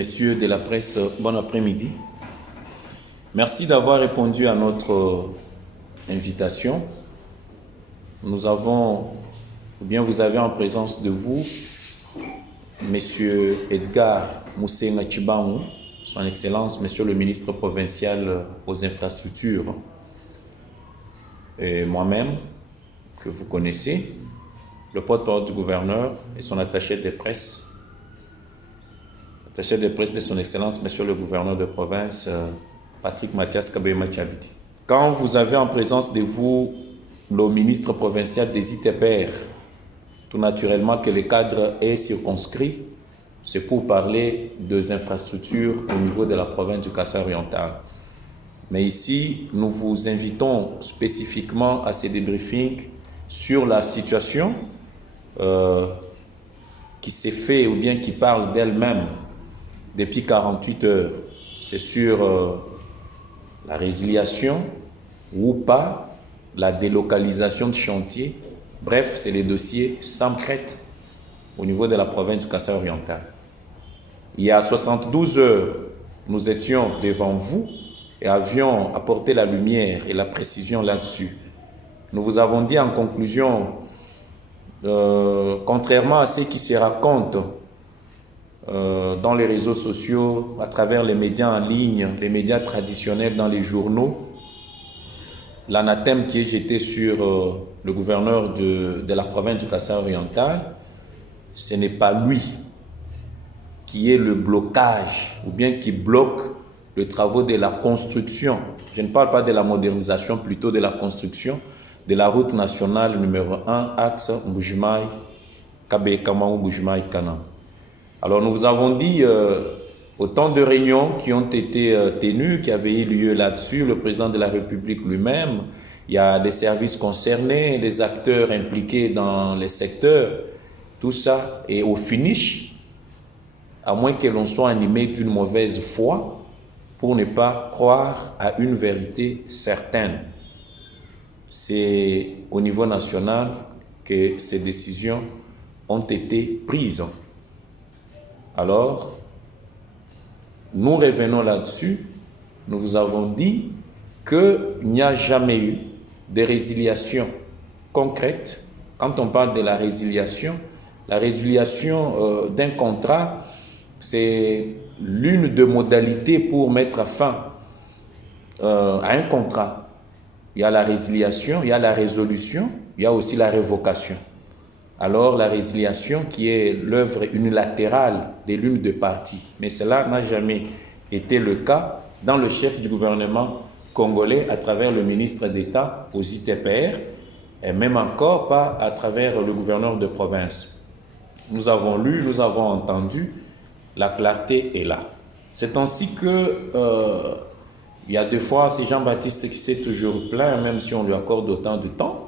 messieurs de la presse, bon après-midi. Merci d'avoir répondu à notre invitation. Nous avons, ou bien vous avez en présence de vous, Monsieur Edgar Moussenga Tchibangu, Son Excellence, Monsieur le ministre provincial aux infrastructures, et moi-même, que vous connaissez, le porte-parole du gouverneur et son attaché de presse de Son Excellence, Monsieur le gouverneur de province, Patrick Mathias Kabema Tchabiti. Quand vous avez en présence de vous le ministre provincial des ITPR, tout naturellement que le cadre est circonscrit, c'est pour parler des infrastructures au niveau de la province du Kasaï oriental. Mais ici, nous vous invitons spécifiquement à ces débriefings sur la situation qui s'est fait ou bien qui parle d'elle-même depuis 48 heures. C'est sur la résiliation ou pas, la délocalisation de chantier. Bref, c'est les dossiers sans crête au niveau de la province du Kasaï oriental. Il y a 72 heures, nous étions devant vous et avions apporté la lumière et la précision là-dessus. Nous vous avons dit en conclusion, contrairement à ce qui se raconte dans les réseaux sociaux, à travers les médias en ligne, les médias traditionnels, dans les journaux, l'anathème qui est jeté sur le gouverneur de la province du Kasaï oriental, ce n'est pas lui qui est le blocage ou bien qui bloque les travaux de la construction. Je ne parle pas de la modernisation, plutôt de la construction de la route nationale numéro 1, axe Mbujimaï, Kabe-Kamaou, Mbujimaï-Kana. Alors nous vous avons dit autant de réunions qui ont été tenues, qui avaient eu lieu là-dessus, le président de la République lui-même, il y a des services concernés, des acteurs impliqués dans les secteurs, tout ça, et au finish, à moins que l'on soit animé d'une mauvaise foi, pour ne pas croire à une vérité certaine. C'est au niveau national que ces décisions ont été prises. Alors, nous revenons là-dessus. Nous vous avons dit qu'il n'y a jamais eu de résiliation concrète. Quand on parle de la résiliation d'un contrat, c'est l'une des modalités pour mettre fin à un contrat. Il y a la résiliation, il y a la résolution, il y a aussi la révocation. Alors la résiliation qui est l'œuvre unilatérale de l'une des parties. Mais cela n'a jamais été le cas dans le chef du gouvernement congolais à travers le ministre d'État aux ITPR et même encore pas à travers le gouverneur de province. Nous avons lu, nous avons entendu, la clarté est là. C'est ainsi que il y a des fois, c'est Jean-Baptiste qui s'est toujours plaint, même si on lui accorde autant de temps.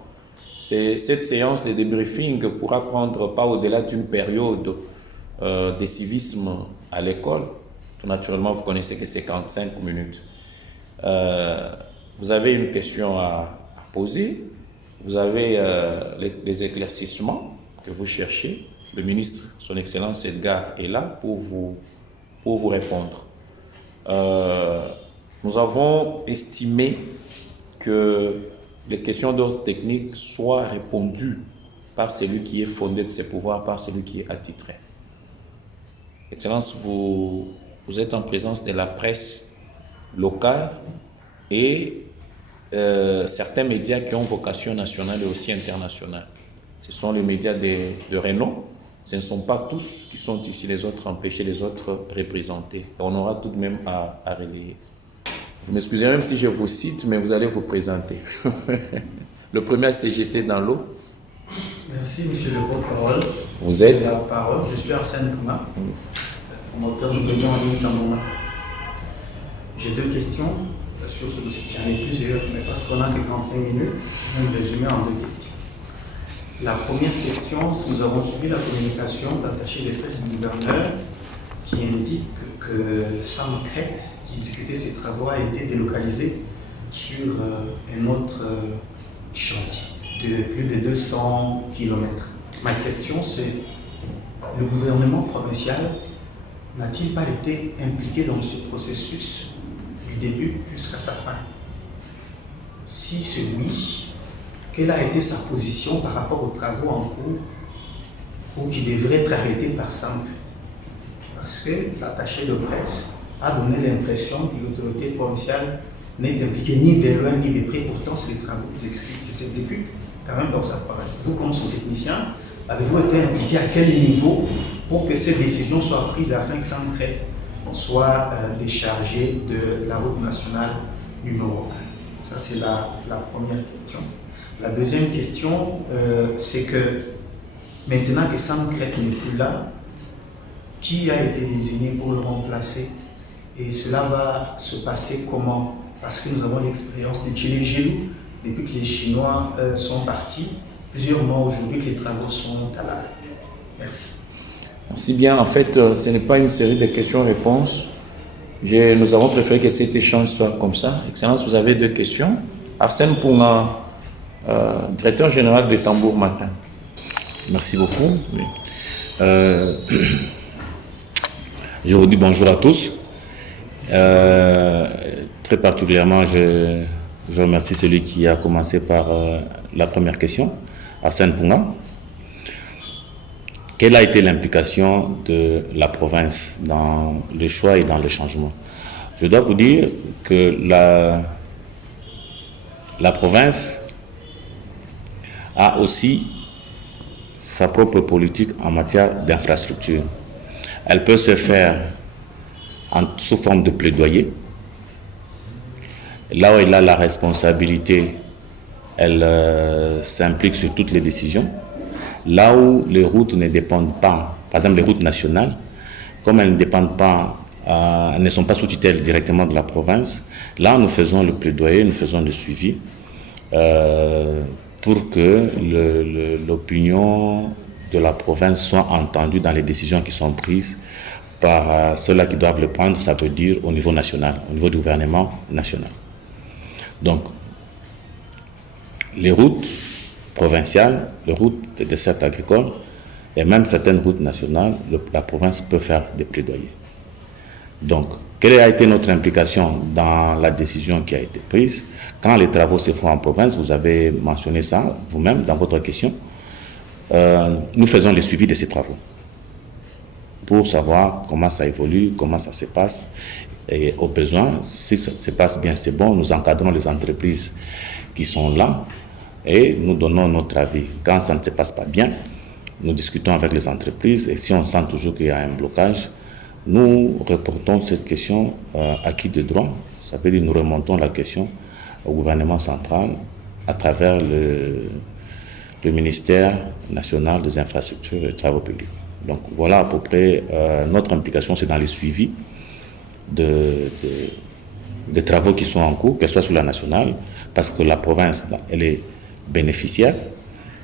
Cette séance de débriefing pourra prendre pas au-delà d'une période de civisme à l'école. Tout naturellement, vous connaissez que c'est 45 minutes. Vous avez une question à poser, vous avez les éclaircissements que vous cherchez. Le ministre, Son Excellence Edgar, est là pour vous répondre. Nous avons estimé que les questions d'ordre technique soient répondues par celui qui est fondé de ses pouvoirs, par celui qui est attitré. Excellence, vous êtes en présence de la presse locale et certains médias qui ont vocation nationale et aussi internationale. Ce sont les médias de renom. Ce ne sont pas tous qui sont ici, les autres empêchés, les autres représentés. Et on aura tout de même à relayer. Vous m'excusez même si je vous cite, mais vous allez vous présenter. Le premier à se jeter dans l'eau. Merci, monsieur le porte-parole. Vous êtes la parole. Je suis Arsène Kouma, promoteur de l'Union en ligne Tamboma. J'ai deux questions sur ce dossier. J'en ai plusieurs, mais parce qu'on a que 45 minutes, je vais me résumer en deux questions. La première question, c'est que nous avons suivi la communication d'attaché de presse du gouverneur qui indique que Sam Crête, qui exécutait ces travaux, a été délocalisé sur un autre chantier de plus de 200 km. Ma question, c'est le gouvernement provincial n'a-t-il pas été impliqué dans ce processus du début jusqu'à sa fin? Si c'est oui, quelle a été sa position par rapport aux travaux en cours ou qui devraient être arrêtés par Sancred? Parce que l'attaché de presse a donné l'impression que l'autorité provinciale n'est impliquée ni de loin ni de près, pourtant c'est les travaux qui s'exécutent quand même dans sa province. Vous, comme son technicien, avez-vous été impliqué à quel niveau pour que ces décisions soient prises afin que Sancred soit déchargé de la route nationale numéro 1? Ça, c'est la première question. La deuxième question, c'est que maintenant que Sancred n'est plus là, qui a été désigné pour le remplacer? Et cela va se passer comment? Parce que nous avons l'expérience de Tchélégelou, depuis que les Chinois sont partis, plusieurs mois aujourd'hui que les travaux sont à l'arrêt. Merci. Merci bien. En fait, ce n'est pas une série de questions-réponses. Nous avons préféré que cet échange soit comme ça. Excellence, vous avez 2 questions. Arsène Pounga, directeur général de Tambour Matin. Merci beaucoup. Oui. Je vous dis bonjour à tous. Très particulièrement, je remercie celui qui a commencé par la première question, Arsène Pounga. Quelle a été l'implication de la province dans le choix et dans le changement? Je dois vous dire que la province a aussi sa propre politique en matière d'infrastructure. Elle peut se faire sous forme de plaidoyer. Là où elle a la responsabilité, elle s'implique sur toutes les décisions. Là où les routes ne dépendent pas, par exemple les routes nationales, comme elles ne dépendent pas, elles ne sont pas sous tutelle directement de la province, là nous faisons le plaidoyer, nous faisons le suivi pour que l'opinion de la province soit entendue dans les décisions qui sont prises par ceux-là qui doivent le prendre, ça veut dire au niveau national, au niveau du gouvernement national. Donc, les routes provinciales, les routes de dessertes agricoles et même certaines routes nationales, la province peut faire des plaidoyers. Donc, quelle a été notre implication dans la décision qui a été prise? Quand les travaux se font en province, vous avez mentionné ça vous-même dans votre question, nous faisons le suivi de ces travaux pour savoir comment ça évolue, comment ça se passe. Et au besoin, si ça se passe bien, c'est bon, nous encadrons les entreprises qui sont là et nous donnons notre avis. Quand ça ne se passe pas bien, nous discutons avec les entreprises et si on sent toujours qu'il y a un blocage, nous reportons cette question à qui de droit. Ça veut dire nous remontons la question au gouvernement central à travers le ministère national des infrastructures et des travaux publics. Donc voilà à peu près notre implication, c'est dans les suivis des travaux qui sont en cours, qu'elles soient sur la nationale, parce que la province, elle est bénéficiaire.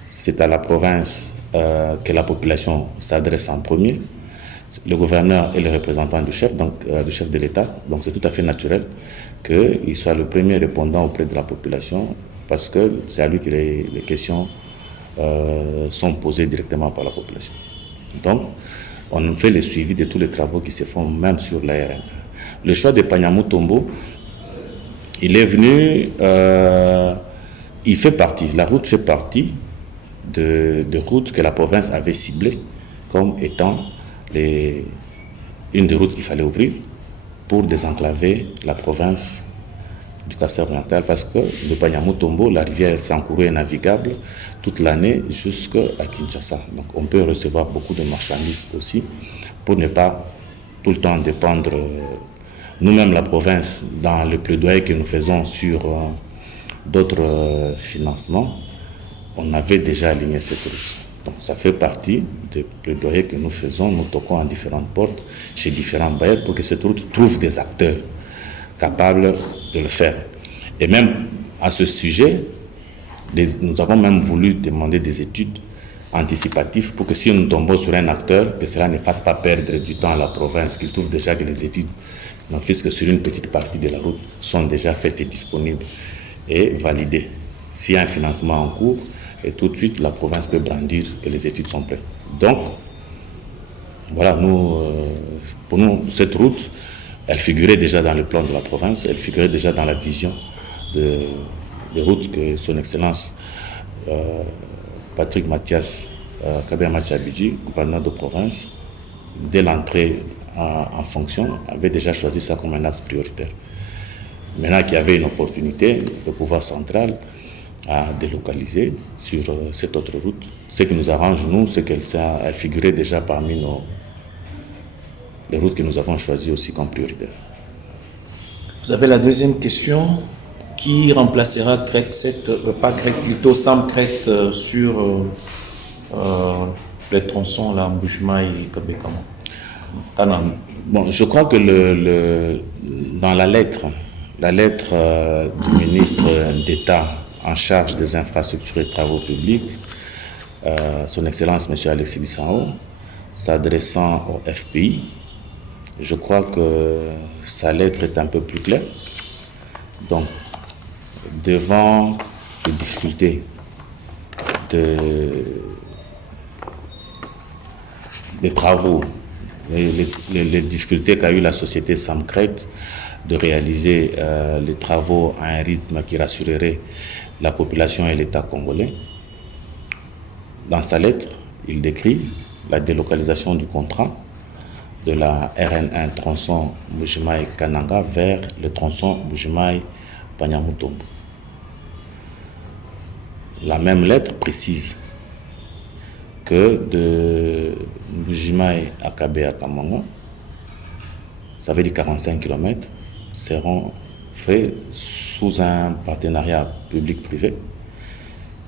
C'est à la province que la population s'adresse en premier. Le gouverneur est le représentant du chef, donc du chef de l'État. Donc c'est tout à fait naturel qu'il soit le premier répondant auprès de la population, parce que c'est à lui que les questions sont posées directement par la population. Donc, on fait le suivi de tous les travaux qui se font, même sur l'ARN. Le choix de Panyamou Tombo, il est venu, il fait partie, la route fait partie de routes que la province avait ciblées comme étant une des routes qu'il fallait ouvrir pour désenclaver la province du Kassai-Oriental, parce que de Panyamou Tombo, la rivière Sankourou est navigable toute l'année jusqu'à Kinshasa. Donc on peut recevoir beaucoup de marchandises aussi pour ne pas tout le temps dépendre. Nous-mêmes, la province, dans le plaidoyer que nous faisons sur d'autres financements, on avait déjà aligné cette route. Donc ça fait partie des plaidoyers que nous faisons. Nous toquons à différentes portes, chez différents bailleurs, pour que cette route trouve des acteurs capables de le faire. Et même à ce sujet, nous avons même voulu demander des études anticipatives pour que si nous tombons sur un acteur, que cela ne fasse pas perdre du temps à la province, qu'il trouve déjà que les études, non fût-ce que sur une petite partie de la route, sont déjà faites et disponibles et validées. S'il y a un financement en cours, et tout de suite la province peut brandir et les études sont prêtes. Donc, Voilà, pour nous, cette route, elle figurait déjà dans le plan de la province, elle figurait déjà dans la vision de route que son Excellence Patrick Mathias Kabia-Mathias Abidji, gouverneur de province, dès l'entrée en fonction, avait déjà choisi ça comme un axe prioritaire. Maintenant qu'il y avait une opportunité, le pouvoir central a délocalisé sur cette autre route. Ce qui nous arrange, nous, c'est qu'elle figurait déjà parmi les routes que nous avons choisies aussi comme prioritaires. Vous avez la deuxième question. Qui remplacera Crête 7, pas Crête, plutôt Sam Crête sur les tronçons, là, Mbujimaï et Kabekamo? Bon, je crois que dans la lettre du ministre d'État en charge des infrastructures et travaux publics, son Excellence M. Alexis Bissao, s'adressant au FPI, je crois que sa lettre est un peu plus claire. Donc, devant les difficultés des travaux, les difficultés qu'a eu la société Samcret de réaliser les travaux à un rythme qui rassurerait la population et l'État congolais, dans sa lettre, il décrit la délocalisation du contrat de la RN1 tronçon Mbujimaï-Kananga vers le tronçon Mbujimaï-Panyamutombo. La même lettre précise que de Mbujimaï à Kabea-Kamanga, ça veut dire 45 km, seront faits sous un partenariat public-privé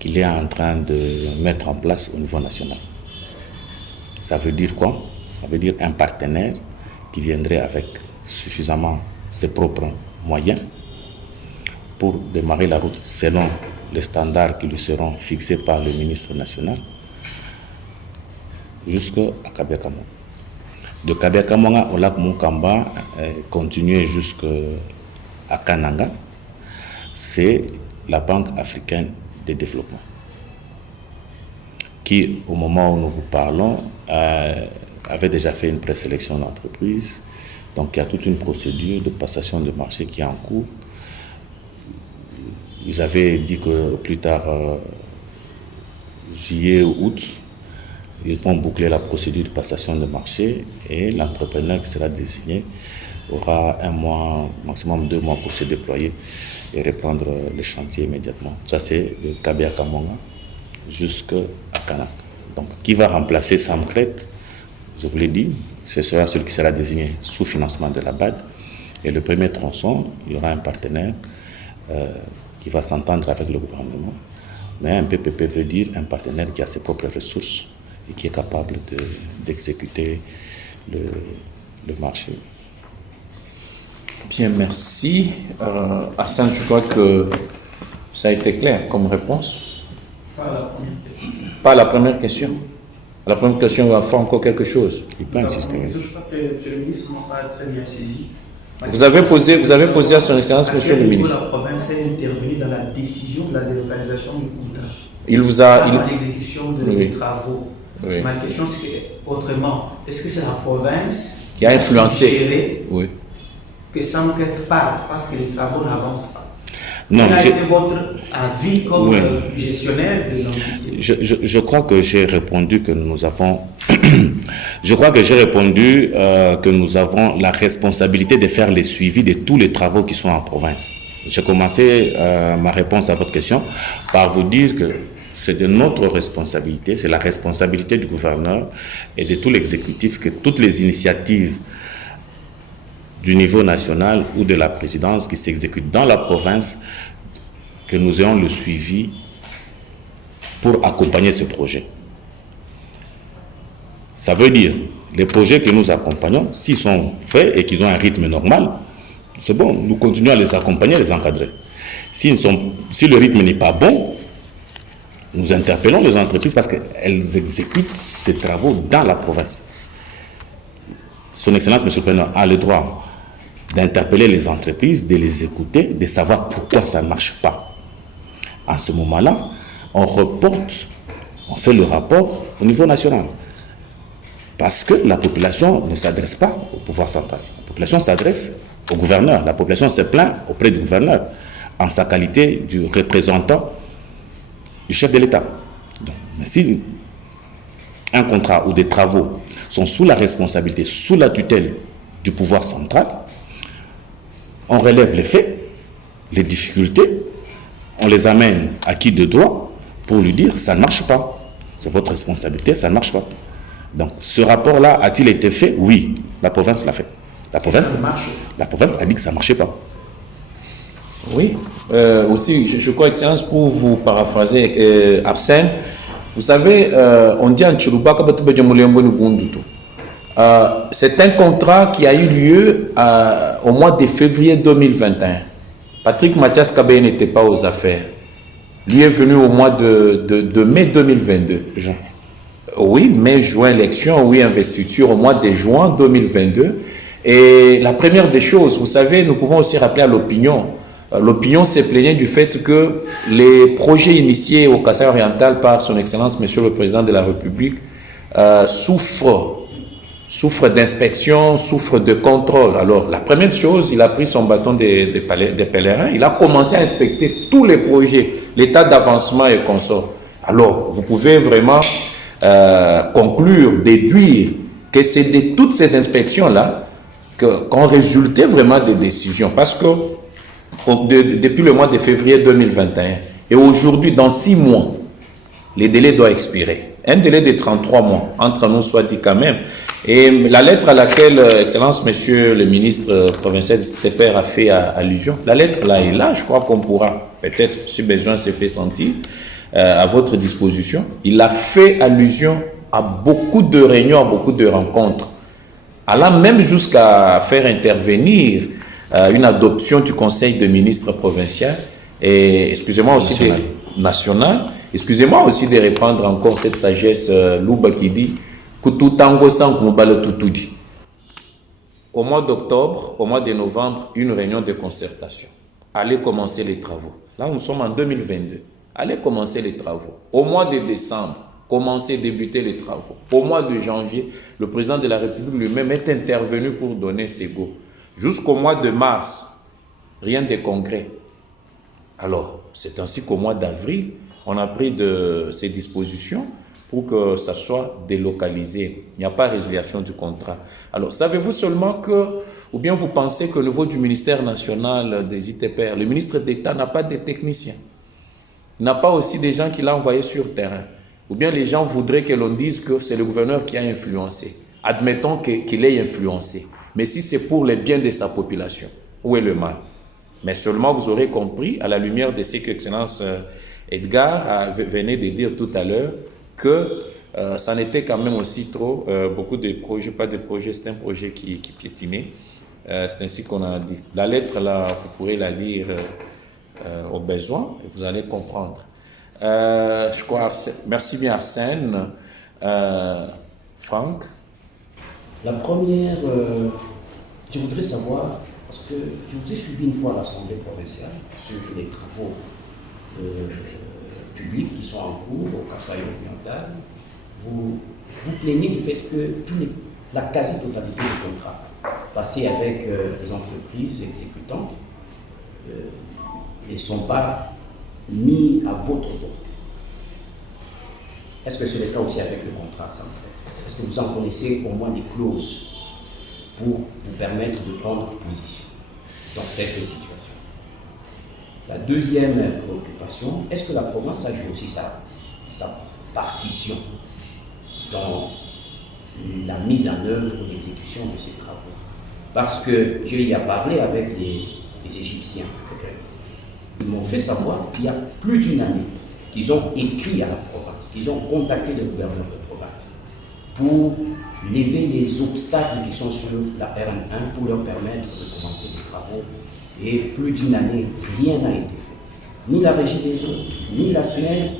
qu'il est en train de mettre en place au niveau national. Ça veut dire quoi? Ça veut dire un partenaire qui viendrait avec suffisamment ses propres moyens pour démarrer la route selon les standards qui lui seront fixés par le ministre national jusqu'à Kabea-Kamanga. De Kabea-Kamanga au lac Mukamba, continuer jusqu'à Kananga, c'est la Banque africaine de développement qui, au moment où nous vous parlons, avait déjà fait une présélection d'entreprise. Donc il y a toute une procédure de passation de marché qui est en cours. Ils avaient dit que plus tard, juillet ou août, ils vont boucler la procédure de passation de marché et l'entrepreneur qui sera désigné aura 1 mois, maximum 2 mois pour se déployer et reprendre les chantiers immédiatement. Ça, c'est de Kabea-Kamanga jusqu'à Kananga. Donc, qui va remplacer Samcret? Je vous l'ai dit, ce sera celui qui sera désigné sous financement de la BAD. Et le premier tronçon, il y aura un partenaire qui va s'entendre avec le gouvernement. Mais un PPP veut dire un partenaire qui a ses propres ressources et qui est capable d'exécuter le marché. Bien, merci. Arsène, je crois que ça a été clair comme réponse. Pas la première question. Pas la première question. La première question va faire encore quelque chose. Il peut insister. Je crois que M. le ministre n'a pas très bien saisi. Vous avez posé à son excellence, monsieur le ministre. La province est intervenue dans la décision de la délocalisation du contrat. Il vous a... Dans l'exécution des travaux. Oui. Ma question, c'est autrement, est-ce que c'est la province qui a influencé suggéré que Samcret parte parce que les travaux n'avancent pas? Non, quel a été votre avis comme gestionnaire de l'entité? Je crois que j'ai répondu que nous avons je crois que j'ai répondu que nous avons la responsabilité de faire les suivis de tous les travaux qui sont en province. J'ai commencé ma réponse à votre question par vous dire que c'est de notre responsabilité, c'est la responsabilité du gouverneur et de tout l'exécutif que toutes les initiatives du niveau national ou de la présidence qui s'exécutent dans la province, que nous ayons le suivi pour accompagner ce projet. Ça veut dire, les projets que nous accompagnons, s'ils sont faits et qu'ils ont un rythme normal, c'est bon, nous continuons à les accompagner, à les encadrer. Si le rythme n'est pas bon, nous interpellons les entreprises parce qu'elles exécutent ces travaux dans la province. Son Excellence, M. le Président, a le droit d'interpeller les entreprises, de les écouter, de savoir pourquoi ça ne marche pas. À ce moment-là, on fait le rapport au niveau national. Parce que la population ne s'adresse pas au pouvoir central. La population s'adresse au gouverneur. La population se plaint auprès du gouverneur en sa qualité du représentant du chef de l'État. Mais si un contrat ou des travaux sont sous la responsabilité, sous la tutelle du pouvoir central, on relève les faits, les difficultés, on les amène à qui de droit pour lui dire ça ne marche pas. C'est votre responsabilité, ça ne marche pas. Donc ce rapport-là a-t-il été fait? Oui, la province l'a fait. La province a dit que ça ne marchait pas. Oui, aussi, je crois, Excellence, pour vous paraphraser, Arsène, vous savez, on dit en Chiluba, c'est un contrat qui a eu lieu au mois de février 2021. Patrick Mathias Kabé n'était pas aux affaires. Lui est venu au mois de mai 2022. Oui, mai, juin, élection, oui, investiture au mois de juin 2022. Et la première des choses, vous savez, nous pouvons aussi rappeler à l'opinion. L'opinion s'est plaignée du fait que les projets initiés au Kasaï oriental par son Excellence, Monsieur le Président de la République, souffrent d'inspection, souffrent de contrôle. Alors, la première chose, il a pris son bâton des pèlerins, il a commencé à inspecter tous les projets, l'état d'avancement et consorts. Alors, vous pouvez vraiment conclure, déduire que c'est de toutes ces inspections-là qu'ont résulté vraiment des décisions. Parce que depuis le mois de février 2021 et aujourd'hui, dans 6 mois, les délais doivent expirer. Un délai de 33 mois, entre nous soit dit quand même. Et la lettre à laquelle, Excellence, Monsieur le ministre provincial de Téper a fait allusion, la lettre là est là, je crois qu'on pourra, peut-être, si besoin se fait sentir, à votre disposition. Il a fait allusion à beaucoup de réunions, à beaucoup de rencontres, allant même jusqu'à faire intervenir une adoption du Conseil de ministres provincial et, excusez-moi aussi, national. Excusez-moi aussi de reprendre encore cette sagesse Louba qui dit au mois d'octobre, au mois de novembre, une réunion de concertation. Allez commencer les travaux. Là, nous sommes en 2022. Allez commencer les travaux. Au mois de décembre, commencer, débuter les travaux. Au mois de janvier, le président de la République lui-même est intervenu pour donner ses go. Jusqu'au mois de mars, rien de concret. Alors, c'est ainsi qu'au mois d'avril, on a pris ces dispositions pour que ça soit délocalisé. Il n'y a pas de résiliation du contrat. Alors, savez-vous seulement que, ou bien vous pensez qu'au niveau du ministère national des ITPR, le ministre d'État n'a pas de techniciens, n'a pas aussi des gens qu'il a envoyés sur terrain, ou bien les gens voudraient que l'on dise que c'est le gouverneur qui a influencé. Admettons qu'il ait influencé. Mais si c'est pour le bien de sa population, où est le mal? Mais seulement vous aurez compris, à la lumière de ce que Excellence Edgar venait de dire tout à l'heure, que ça n'était quand même aussi trop, beaucoup de projets, pas de projets, c'est un projet qui piétinait. C'est ainsi qu'on a dit. La lettre, là, vous pourrez la lire au besoin et vous allez comprendre. Je crois, merci bien Arsène. Franck? La première, je voudrais savoir, parce que je vous ai suivi une fois à l'Assemblée provinciale sur les travaux publics qui sont en cours au Kasaï oriental. Vous plaignez du fait que la quasi-totalité des contrats passés avec les entreprises exécutantes ne sont pas mis à votre portée. Est-ce que c'est le cas aussi avec le contrat central? Est-ce que vous en connaissez au moins des clauses pour vous permettre de prendre position dans cette situation? La deuxième préoccupation, est-ce que la province a joué aussi sa partition dans la mise en œuvre ou l'exécution de ces travaux? Parce que je y ai parlé avec les Égyptiens, les Grecs. Ils m'ont fait savoir qu'il y a plus d'une année qu'ils ont écrit à la province, qu'ils ont contacté le gouverneur de province pour lever les obstacles qui sont sur la RN1 pour leur permettre de commencer les travaux. Et plus d'une année, rien n'a été fait. Ni la régie des eaux, ni la SNEL,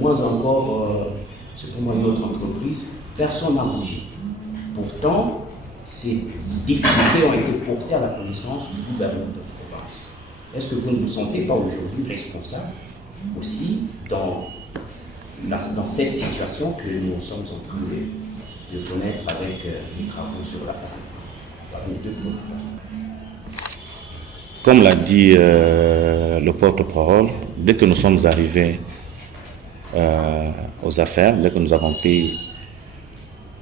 moins encore, c'est pour moi une autre entreprise, personne n'a bougé. Pourtant, ces difficultés ont été portées à la connaissance du gouverneur de province. Est-ce que vous ne vous sentez pas aujourd'hui responsable aussi dans cette situation que nous sommes en train de connaître avec les travaux sur la table. Parmi deux préoccupations. Comme l'a dit le porte-parole, dès que nous sommes arrivés aux affaires, dès que nous avons pris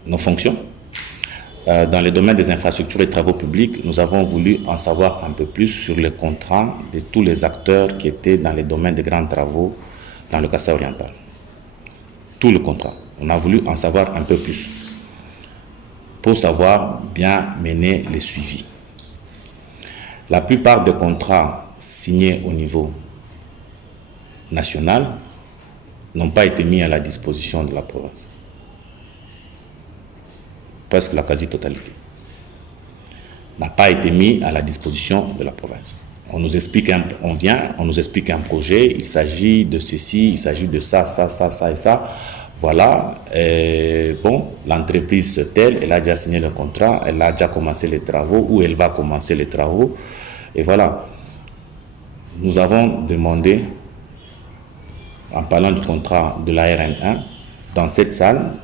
nos fonctions, dans le domaine des infrastructures et travaux publics, nous avons voulu en savoir un peu plus sur les contrats de tous les acteurs qui étaient dans les domaines des grands travaux dans le Kassai oriental. Tout le contrat. On a voulu en savoir un peu plus pour savoir bien mener les suivis. La plupart des contrats signés au niveau national n'ont pas été mis à la disposition de la province. Presque la quasi-totalité n'a pas été mis à la disposition de la province. On nous explique on nous explique un projet, il s'agit de ceci, il s'agit de ça, ça, ça, ça et ça. Voilà, bon, l'entreprise telle, elle a déjà signé le contrat, elle a déjà commencé les travaux ou elle va commencer les travaux. Et voilà, nous avons demandé, en parlant du contrat de la RN1, dans cette salle,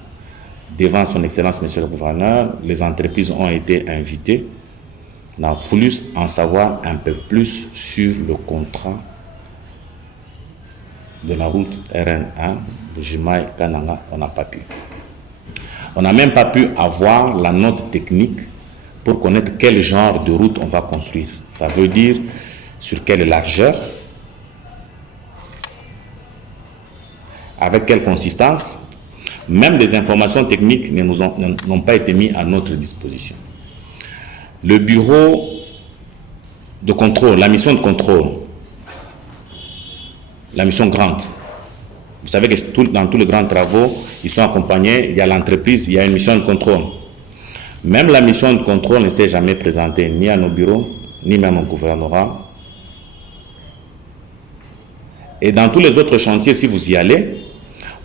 devant son Excellence, Monsieur le Gouverneur, les entreprises ont été invitées. On a voulu en savoir un peu plus sur le contrat de la route RN1, Bujimaï-Kananga. On n'a pas pu. On n'a même pas pu avoir la note technique pour connaître quel genre de route on va construire. Ça veut dire sur quelle largeur, avec quelle consistance. Même des informations techniques n'ont pas été mises à notre disposition. Le bureau de contrôle, la mission de contrôle, la mission grande. Vous savez que dans tous les grands travaux, ils sont accompagnés, il y a l'entreprise, il y a une mission de contrôle. Même la mission de contrôle ne s'est jamais présentée ni à nos bureaux, ni même au gouvernorat. Et dans tous les autres chantiers, si vous y allez,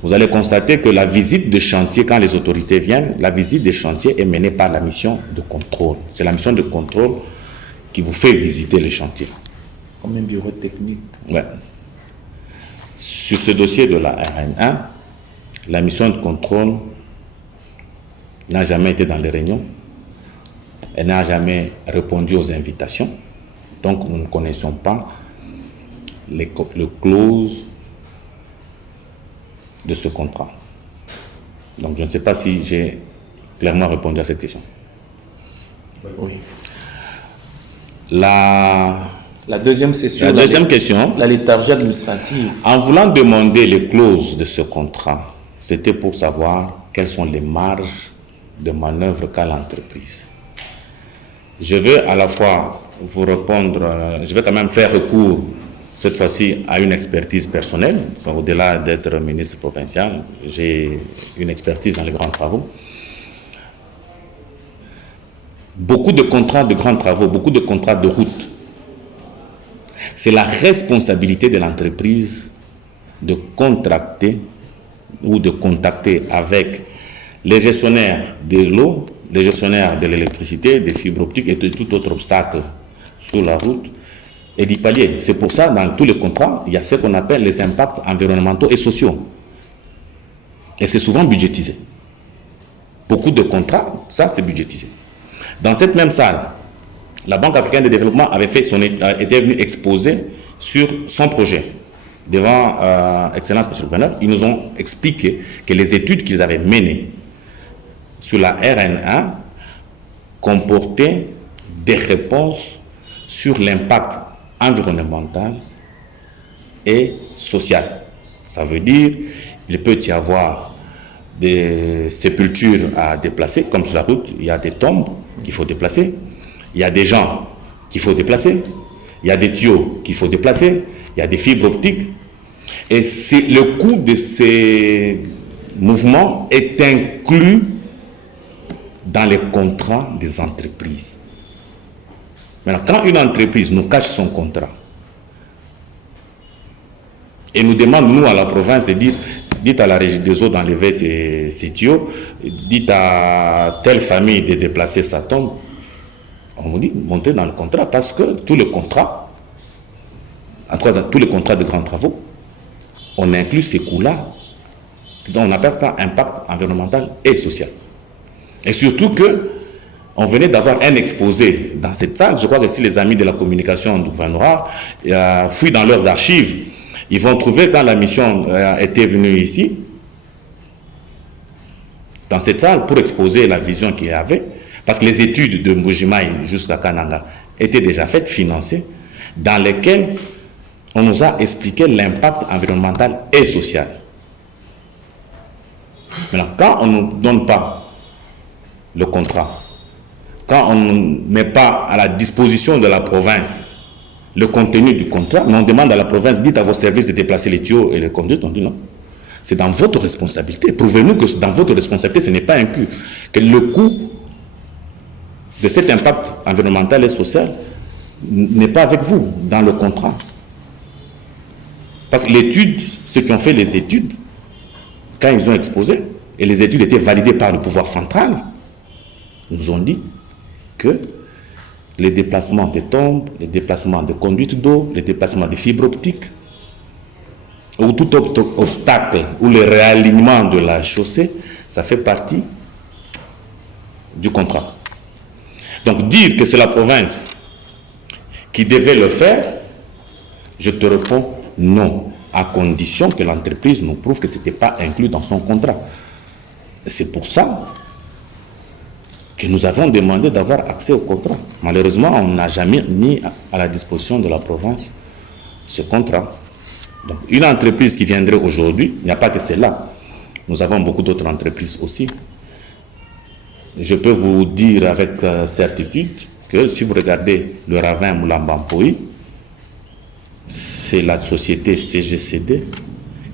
vous allez constater que la visite de chantier, quand les autorités viennent, la visite des chantiers est menée par la mission de contrôle. C'est la mission de contrôle qui vous fait visiter les chantiers. Comme un bureau technique. Ouais. Sur ce dossier de la RN1, la mission de contrôle n'a jamais été dans les réunions. Elle n'a jamais répondu aux invitations. Donc, nous ne connaissons pas les clauses de ce contrat. Donc, je ne sais pas si j'ai clairement répondu à cette question. Oui. La deuxième session. La deuxième question. La léthargie administrative. En voulant demander les clauses de ce contrat, c'était pour savoir quelles sont les marges de manœuvre qu'a l'entreprise. Je veux à la fois vous répondre, je vais quand même faire recours cette fois-ci à une expertise personnelle. Au-delà d'être ministre provincial, j'ai une expertise dans les grands travaux. Beaucoup de contrats de grands travaux, beaucoup de contrats de route, c'est la responsabilité de l'entreprise de contracter ou de contacter avec les gestionnaires de l'eau, les gestionnaires de l'électricité, des fibres optiques et de tout autre obstacle sur la route et d'y pallier. C'est pour ça, dans tous les contrats, il y a ce qu'on appelle les impacts environnementaux et sociaux. Et c'est souvent budgétisé. Beaucoup de contrats, ça c'est budgétisé. Dans cette même salle, la Banque africaine de développement était venue exposer sur son projet devant Excellence Monsieur le Gouverneur. Ils nous ont expliqué que les études qu'ils avaient menées sur la RN1 comportaient des réponses sur l'impact environnemental et social. Ça veut dire qu'il peut y avoir des sépultures à déplacer, comme sur la route, il y a des tombes qu'il faut déplacer, il y a des gens qu'il faut déplacer, il y a des tuyaux qu'il faut déplacer, il y a des fibres optiques. Et le coût de ces mouvements est inclus dans les contrats des entreprises. Maintenant, quand une entreprise nous cache son contrat et nous demande, nous, à la province, de dire, dites à la régie des eaux d'enlever ces tuyaux, dites à telle famille de déplacer sa tombe, on vous dit, montez dans le contrat, parce que tous les contrats, en tout cas dans tous les contrats de grands travaux, on inclut ces coûts-là. On appelle ça impact environnemental et social. Et surtout que on venait d'avoir un exposé dans cette salle. Je crois que si les amis de la communication du gouvernement fouillent dans leurs archives, ils vont trouver quand la mission était venue ici, dans cette salle, pour exposer la vision qu'il y avait, parce que les études de Mbujimayi jusqu'à Kananga étaient déjà faites, financées, dans lesquelles on nous a expliqué l'impact environnemental et social. Maintenant, quand on ne nous donne pas le contrat, quand on ne met pas à la disposition de la province le contenu du contrat, mais on demande à la province, dites à vos services de déplacer les tuyaux et les conduites, on dit non. C'est dans votre responsabilité. Prouvez-nous que dans votre responsabilité, ce n'est pas inclus. Que le coût de cet impact environnemental et social n'est pas avec vous dans le contrat. Parce que l'étude, ceux qui ont fait les études, quand ils ont exposé, et les études étaient validées par le pouvoir central, nous ont dit que les déplacements de tombes, les déplacements de conduites d'eau, les déplacements de fibres optiques, ou tout autre obstacle, ou le réalignement de la chaussée, ça fait partie du contrat. Donc dire que c'est la province qui devait le faire, je te réponds non, à condition que l'entreprise nous prouve que ce n'était pas inclus dans son contrat. C'est pour ça que nous avons demandé d'avoir accès au contrat. Malheureusement, on n'a jamais mis à la disposition de la province ce contrat. Donc, une entreprise qui viendrait aujourd'hui, il n'y a pas que celle-là. Nous avons beaucoup d'autres entreprises aussi. Je peux vous dire avec certitude que si vous regardez le ravin Moulambampoï, c'est la société CGCD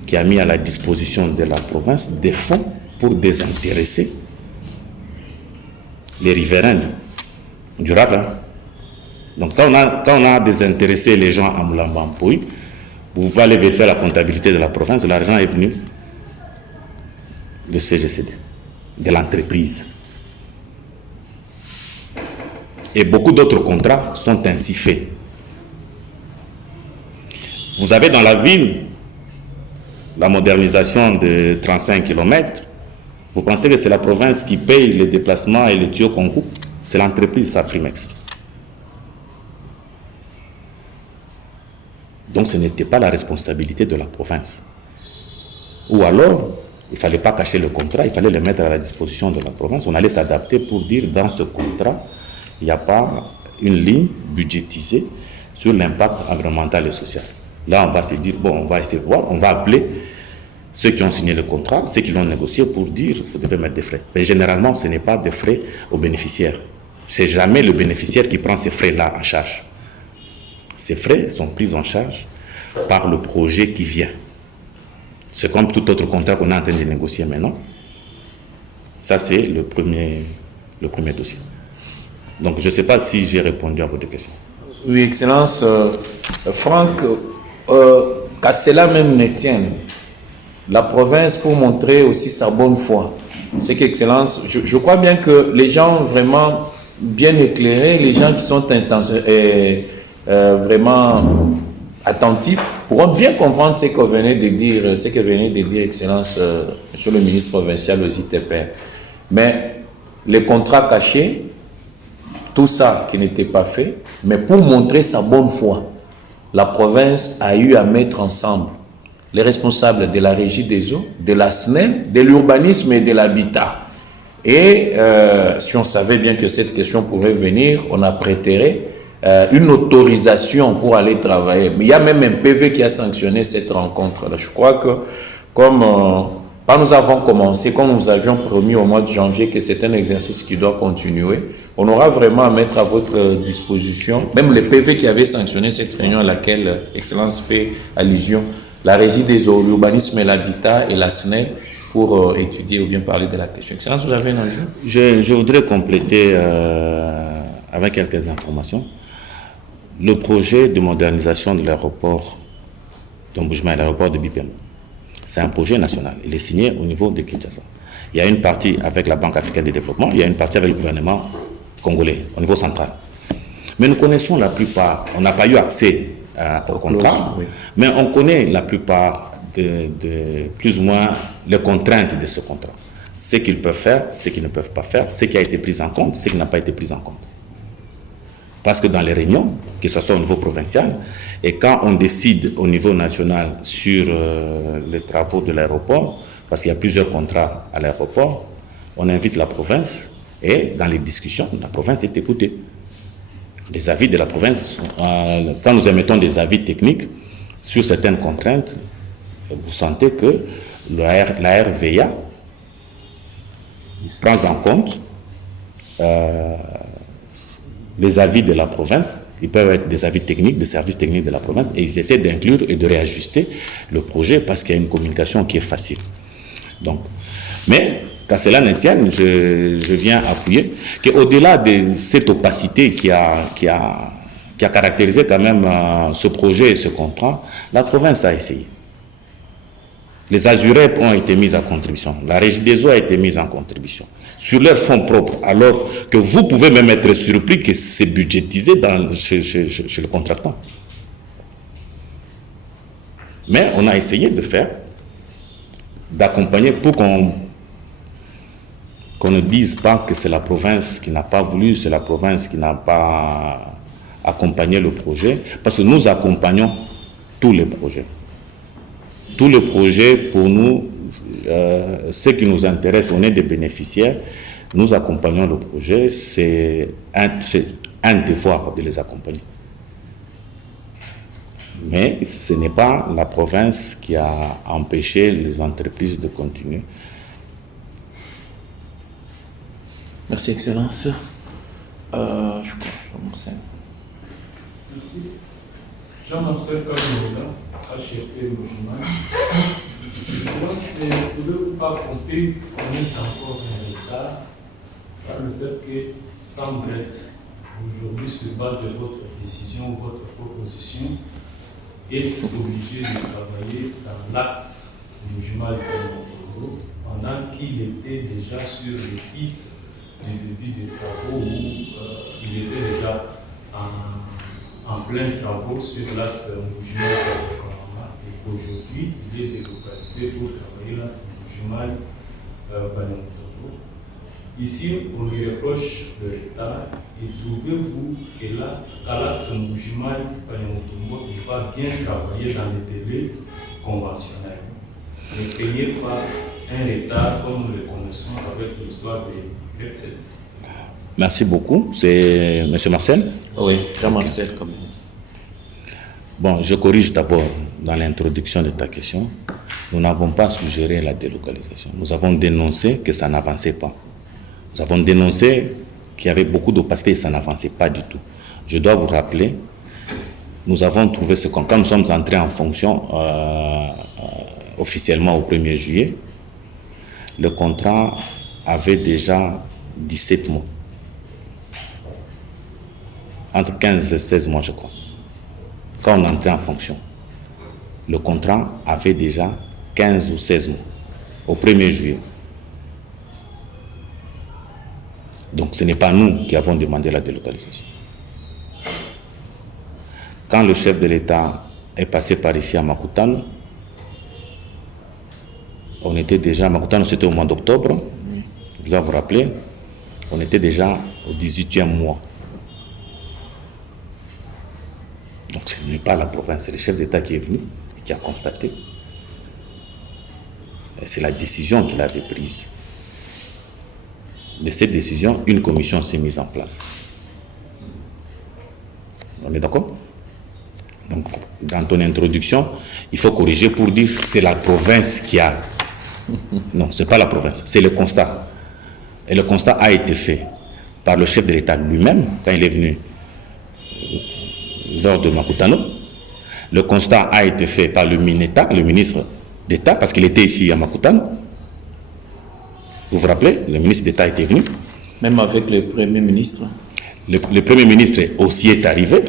qui a mis à la disposition de la province des fonds pour désintéresser les riverains du ravin. Donc quand on a désintéressé les gens à Moulambampoï, vous pouvez aller faire la comptabilité de la province, l'argent est venu de CGCD, de l'entreprise. Et beaucoup d'autres contrats sont ainsi faits. Vous avez dans la ville la modernisation de 35 km. Vous pensez que c'est la province qui paye les déplacements et les tuyaux qu'on coupe? C'est l'entreprise Safrimex. Donc ce n'était pas la responsabilité de la province. Ou alors, il ne fallait pas cacher le contrat, il fallait le mettre à la disposition de la province. On allait s'adapter pour dire dans ce contrat, il n'y a pas une ligne budgétisée sur l'impact environnemental et social. Là, on va se dire, bon, on va essayer de voir, on va appeler ceux qui ont signé le contrat, ceux qui l'ont négocié pour dire, vous devez mettre des frais. Mais généralement, ce n'est pas des frais aux bénéficiaires. C'est jamais le bénéficiaire qui prend ces frais-là en charge. Ces frais sont pris en charge par le projet qui vient. C'est comme tout autre contrat qu'on est en train de négocier maintenant. Ça, c'est le premier dossier. Donc, je ne sais pas si j'ai répondu à votre question. Oui, Excellence. Franck, qu'à cela même ne tienne, la province, pour montrer aussi sa bonne foi, c'est qu'Excellence, je crois bien que les gens vraiment bien éclairés, les gens qui sont vraiment attentifs, pourront bien comprendre ce que venait de dire, Excellence, Monsieur le ministre provincial aux ITP. Mais les contrats cachés, tout ça qui n'était pas fait, mais pour montrer sa bonne foi, la province a eu à mettre ensemble les responsables de la régie des eaux, de la SNEL, de l'urbanisme et de l'habitat. Et si on savait bien que cette question pourrait venir, on a préféré une autorisation pour aller travailler. Mais il y a même un PV qui a sanctionné cette rencontre-là. Je crois que comme quand nous avons commencé, comme nous avions promis au mois de janvier que c'est un exercice qui doit continuer, on aura vraiment à mettre à votre disposition, même le PV qui avait sanctionné cette réunion à laquelle Excellence fait allusion, la régie des eaux, l'urbanisme et l'habitat et la SNEL pour étudier ou bien parler de la question. Excellence, vous avez un avis? Je voudrais compléter avec quelques informations. Le projet de modernisation de l'aéroport d'Ombudsman et l'aéroport de Bipem, c'est un projet national. Il est signé au niveau de Kinshasa. Il y a une partie avec la Banque africaine de développement, il y a une partie avec le gouvernement congolais au niveau central. Mais nous connaissons la plupart, on n'a pas eu accès au contrat, oui. Mais on connaît la plupart de plus ou moins les contraintes de ce contrat. ce qu'ils peuvent faire, ce qu'ils ne peuvent pas faire, ce qui a été pris en compte, ce qui n'a pas été pris en compte. Parce que dans les réunions, que ce soit au niveau provincial, et quand on décide au niveau national sur les travaux de l'aéroport, parce qu'il y a plusieurs contrats à l'aéroport, on invite la province et dans les discussions, la province est écoutée. Les avis de la province, quand nous émettons des avis techniques sur certaines contraintes, vous sentez que la RVA prend en compte les avis de la province. Ils peuvent être des avis techniques, des services techniques de la province, et ils essaient d'inclure et de réajuster le projet parce qu'il y a une communication qui est facile. Donc, mais qu'à cela ne tienne, je viens appuyer qu'au-delà de cette opacité qui a caractérisé quand même ce projet et ce contrat, la province a essayé. Les Azurep ont été mis en contribution, la Régie des eaux a été mise en contribution, sur leurs fonds propres, alors que vous pouvez même être surpris que c'est budgétisé chez le contractant. Mais on a essayé de faire, d'accompagner pour qu'on ne dise pas que c'est la province qui n'a pas voulu, c'est la province qui n'a pas accompagné le projet, parce que nous accompagnons tous les projets. Tous les projets, pour nous, ce qui nous intéresse, on est des bénéficiaires, nous accompagnons le projet, c'est un devoir de les accompagner. Mais ce n'est pas la province qui a empêché les entreprises de continuer. Merci, Excellence. Je crois, Jean-Marcel. Merci. Jean-Marcel Kabouda, HRP Mojima. Vous ne pouvez pas compter qu'on est encore en retard par le fait que Sambret, aujourd'hui, sur base de votre décision, votre proposition, est obligé de travailler dans l'axe Mojima Kongo pendant qu'il était déjà sur les pistes du début des travaux où il était déjà en plein travaux sur l'axe Mojima Kongo. Et aujourd'hui, il est délocalisé pour travailler l'axe Mojima Kongo. Ici, on lui reproche le retard. Et trouvez-vous que l'axe Mojima Kongo, il va bien travailler dans les délais conventionnels? Ne payez pas un retard comme nous le connaissons avec l'histoire des G7. Merci beaucoup. C'est M. Marcel? Oui, Jean-Marcel quand même. Bon, je corrige d'abord dans l'introduction de ta question. Nous n'avons pas suggéré la délocalisation. Nous avons dénoncé que ça n'avançait pas. Nous avons dénoncé qu'il y avait beaucoup d'opacité et ça n'avançait pas du tout. Je dois vous rappeler, nous avons trouvé ce contrat. Quand nous sommes entrés en fonction officiellement au 1er juillet, le contrat avait déjà 17 mois. Entre 15 et 16 mois, je crois. Quand on entrait en fonction, le contrat avait déjà 15 ou 16 mois au 1er juillet. Donc ce n'est pas nous qui avons demandé la délocalisation. Quand le chef de l'État est passé par ici à Makutano, on était déjà à Makutano, c'était au mois d'octobre, je dois vous rappeler, on était déjà au 18e mois. Donc ce n'est pas la province, c'est le chef d'État qui est venu et qui a constaté. Et c'est la décision qu'il avait prise. De cette décision, une commission s'est mise en place. On est d'accord? Donc, dans ton introduction, il faut corriger pour dire que c'est la province qui a... Non, ce n'est pas la province, c'est le constat. Et le constat a été fait par le chef de l'État lui-même, quand il est venu lors de Makutano. Le constat a été fait par le MINETA, le ministre d'État, parce qu'il était ici à Makutano. Vous vous rappelez, le ministre d'État était venu. Même avec le Premier ministre. Le Premier ministre aussi est arrivé.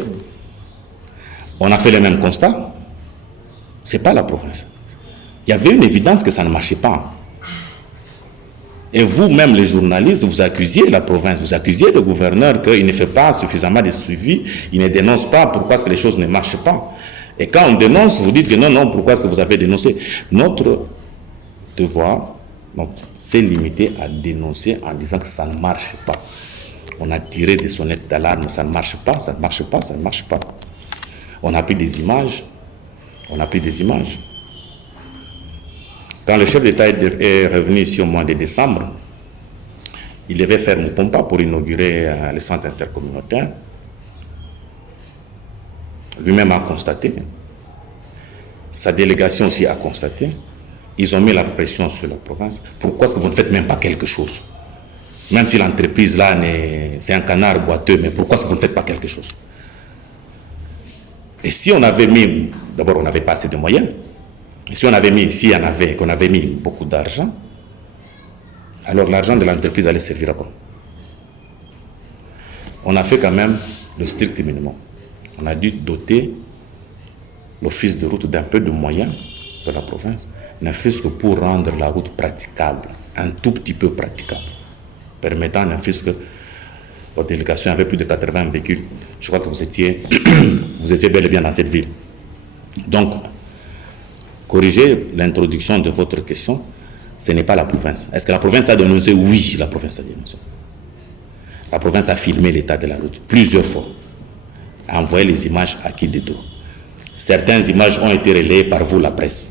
On a fait le même constat. Ce n'est pas la province. Il y avait une évidence que ça ne marchait pas. Et vous-même, les journalistes, vous accusiez la province, vous accusiez le gouverneur qu'il ne fait pas suffisamment de suivi, il ne dénonce pas pourquoi est-ce que les choses ne marchent pas. Et quand on dénonce, vous dites que non, pourquoi est-ce que vous avez dénoncé? Notre devoir, donc, s'est limité à dénoncer en disant que ça ne marche pas. On a tiré des sonnettes d'alarme, ça ne marche pas, ça ne marche pas, ça ne marche pas. On a pris des images. Quand le chef d'État est revenu ici au mois de décembre, il devait faire Mupompa pour inaugurer le centre intercommunautaire. Lui-même a constaté, sa délégation aussi a constaté, ils ont mis la pression sur la province. Pourquoi est-ce que vous ne faites même pas quelque chose? Même si l'entreprise là, c'est un canard boiteux, mais pourquoi est-ce que vous ne faites pas quelque chose? Et si on avait mis, d'abord on n'avait pas assez de moyens, et si on avait mis, qu'on avait mis beaucoup d'argent, alors l'argent de l'entreprise allait servir à quoi? On a fait quand même le strict minimum. On a dû doter l'office de route d'un peu de moyens de la province, ne fût-ce que pour rendre la route praticable, un tout petit peu praticable, permettant ne fût-ce que votre délégation avait plus de 80 véhicules. Je crois que vous étiez bel et bien dans cette ville. Donc, corriger l'introduction de votre question, ce n'est pas la province. Est-ce que la province a dénoncé? Oui, la province a dénoncé. La province a filmé l'état de la route plusieurs fois, a envoyé les images à qui de droit. Certaines images ont été relayées par vous, la presse,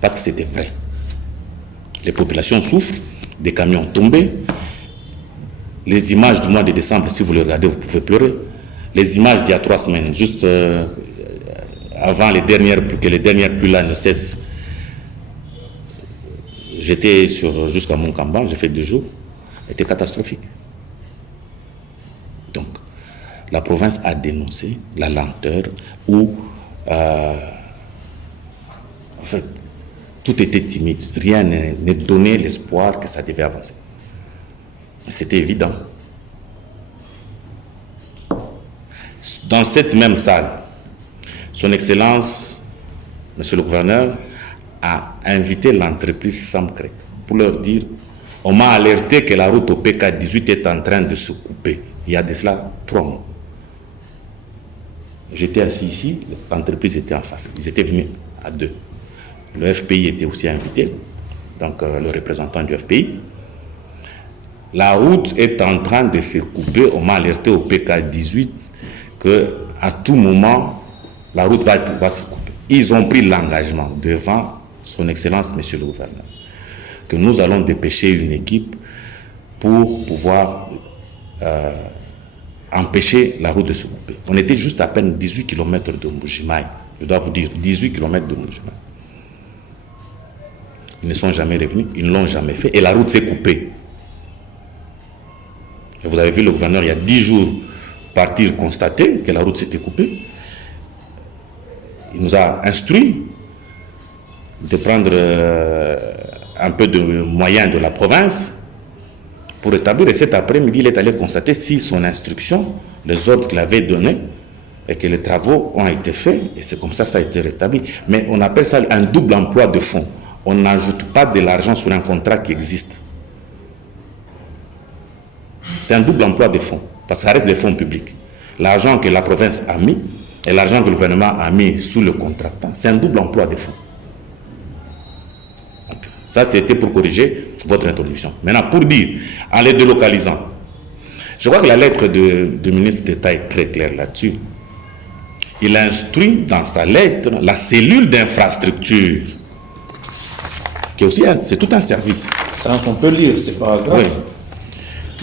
parce que c'était vrai. Les populations souffrent, des camions tombés. Les images du mois de décembre, si vous les regardez, vous pouvez pleurer. Les images d'il y a 3 semaines, juste avant que les dernières pluies là ne cessent. J'étais jusqu'à Monkamba, j'ai fait 2 jours, c'était catastrophique. Donc, la province a dénoncé la lenteur où, en fait, tout était timide. Rien ne donnait l'espoir que ça devait avancer. C'était évident. Dans cette même salle, Son Excellence, Monsieur le Gouverneur, a invité l'entreprise Samcret pour leur dire: on m'a alerté que la route au PK18 est en train de se couper. Il y a de cela 3 mois. J'étais assis ici, l'entreprise était en face. Ils étaient venus à 2. Le FPI était aussi invité, donc le représentant du FPI. La route est en train de se couper. On m'a alerté au PK18 qu'à tout moment, la route va se couper. Ils ont pris l'engagement devant Son Excellence, Monsieur le Gouverneur, que nous allons dépêcher une équipe pour pouvoir empêcher la route de se couper. On était juste à peine 18 km de Mbujimaï. Je dois vous dire, 18 km de Mbujimaï. Ils ne sont jamais revenus, ils ne l'ont jamais fait, et la route s'est coupée. Et vous avez vu le gouverneur, il y a 10 jours, partir constater que la route s'était coupée. Il nous a instruit de prendre un peu de moyens de la province pour établir. Et cet après-midi, il est allé constater si son instruction, les ordres qu'il avait donnés, et que les travaux ont été faits. Et c'est comme ça que ça a été rétabli. Mais on appelle ça un double emploi de fonds. On n'ajoute pas de l'argent sur un contrat qui existe. C'est un double emploi de fonds, parce que ça reste des fonds publics. L'argent que la province a mis et l'argent que le gouvernement a mis sous le contractant, c'est un double emploi de fonds. Donc, ça, c'était pour corriger votre introduction. Maintenant, pour dire, en les délocalisant, je crois que la lettre du ministre d'État est très claire là-dessus. Il instruit dans sa lettre la cellule d'infrastructure, qui est aussi, c'est tout un service. Ça, on peut lire, c'est pas grave. Oui.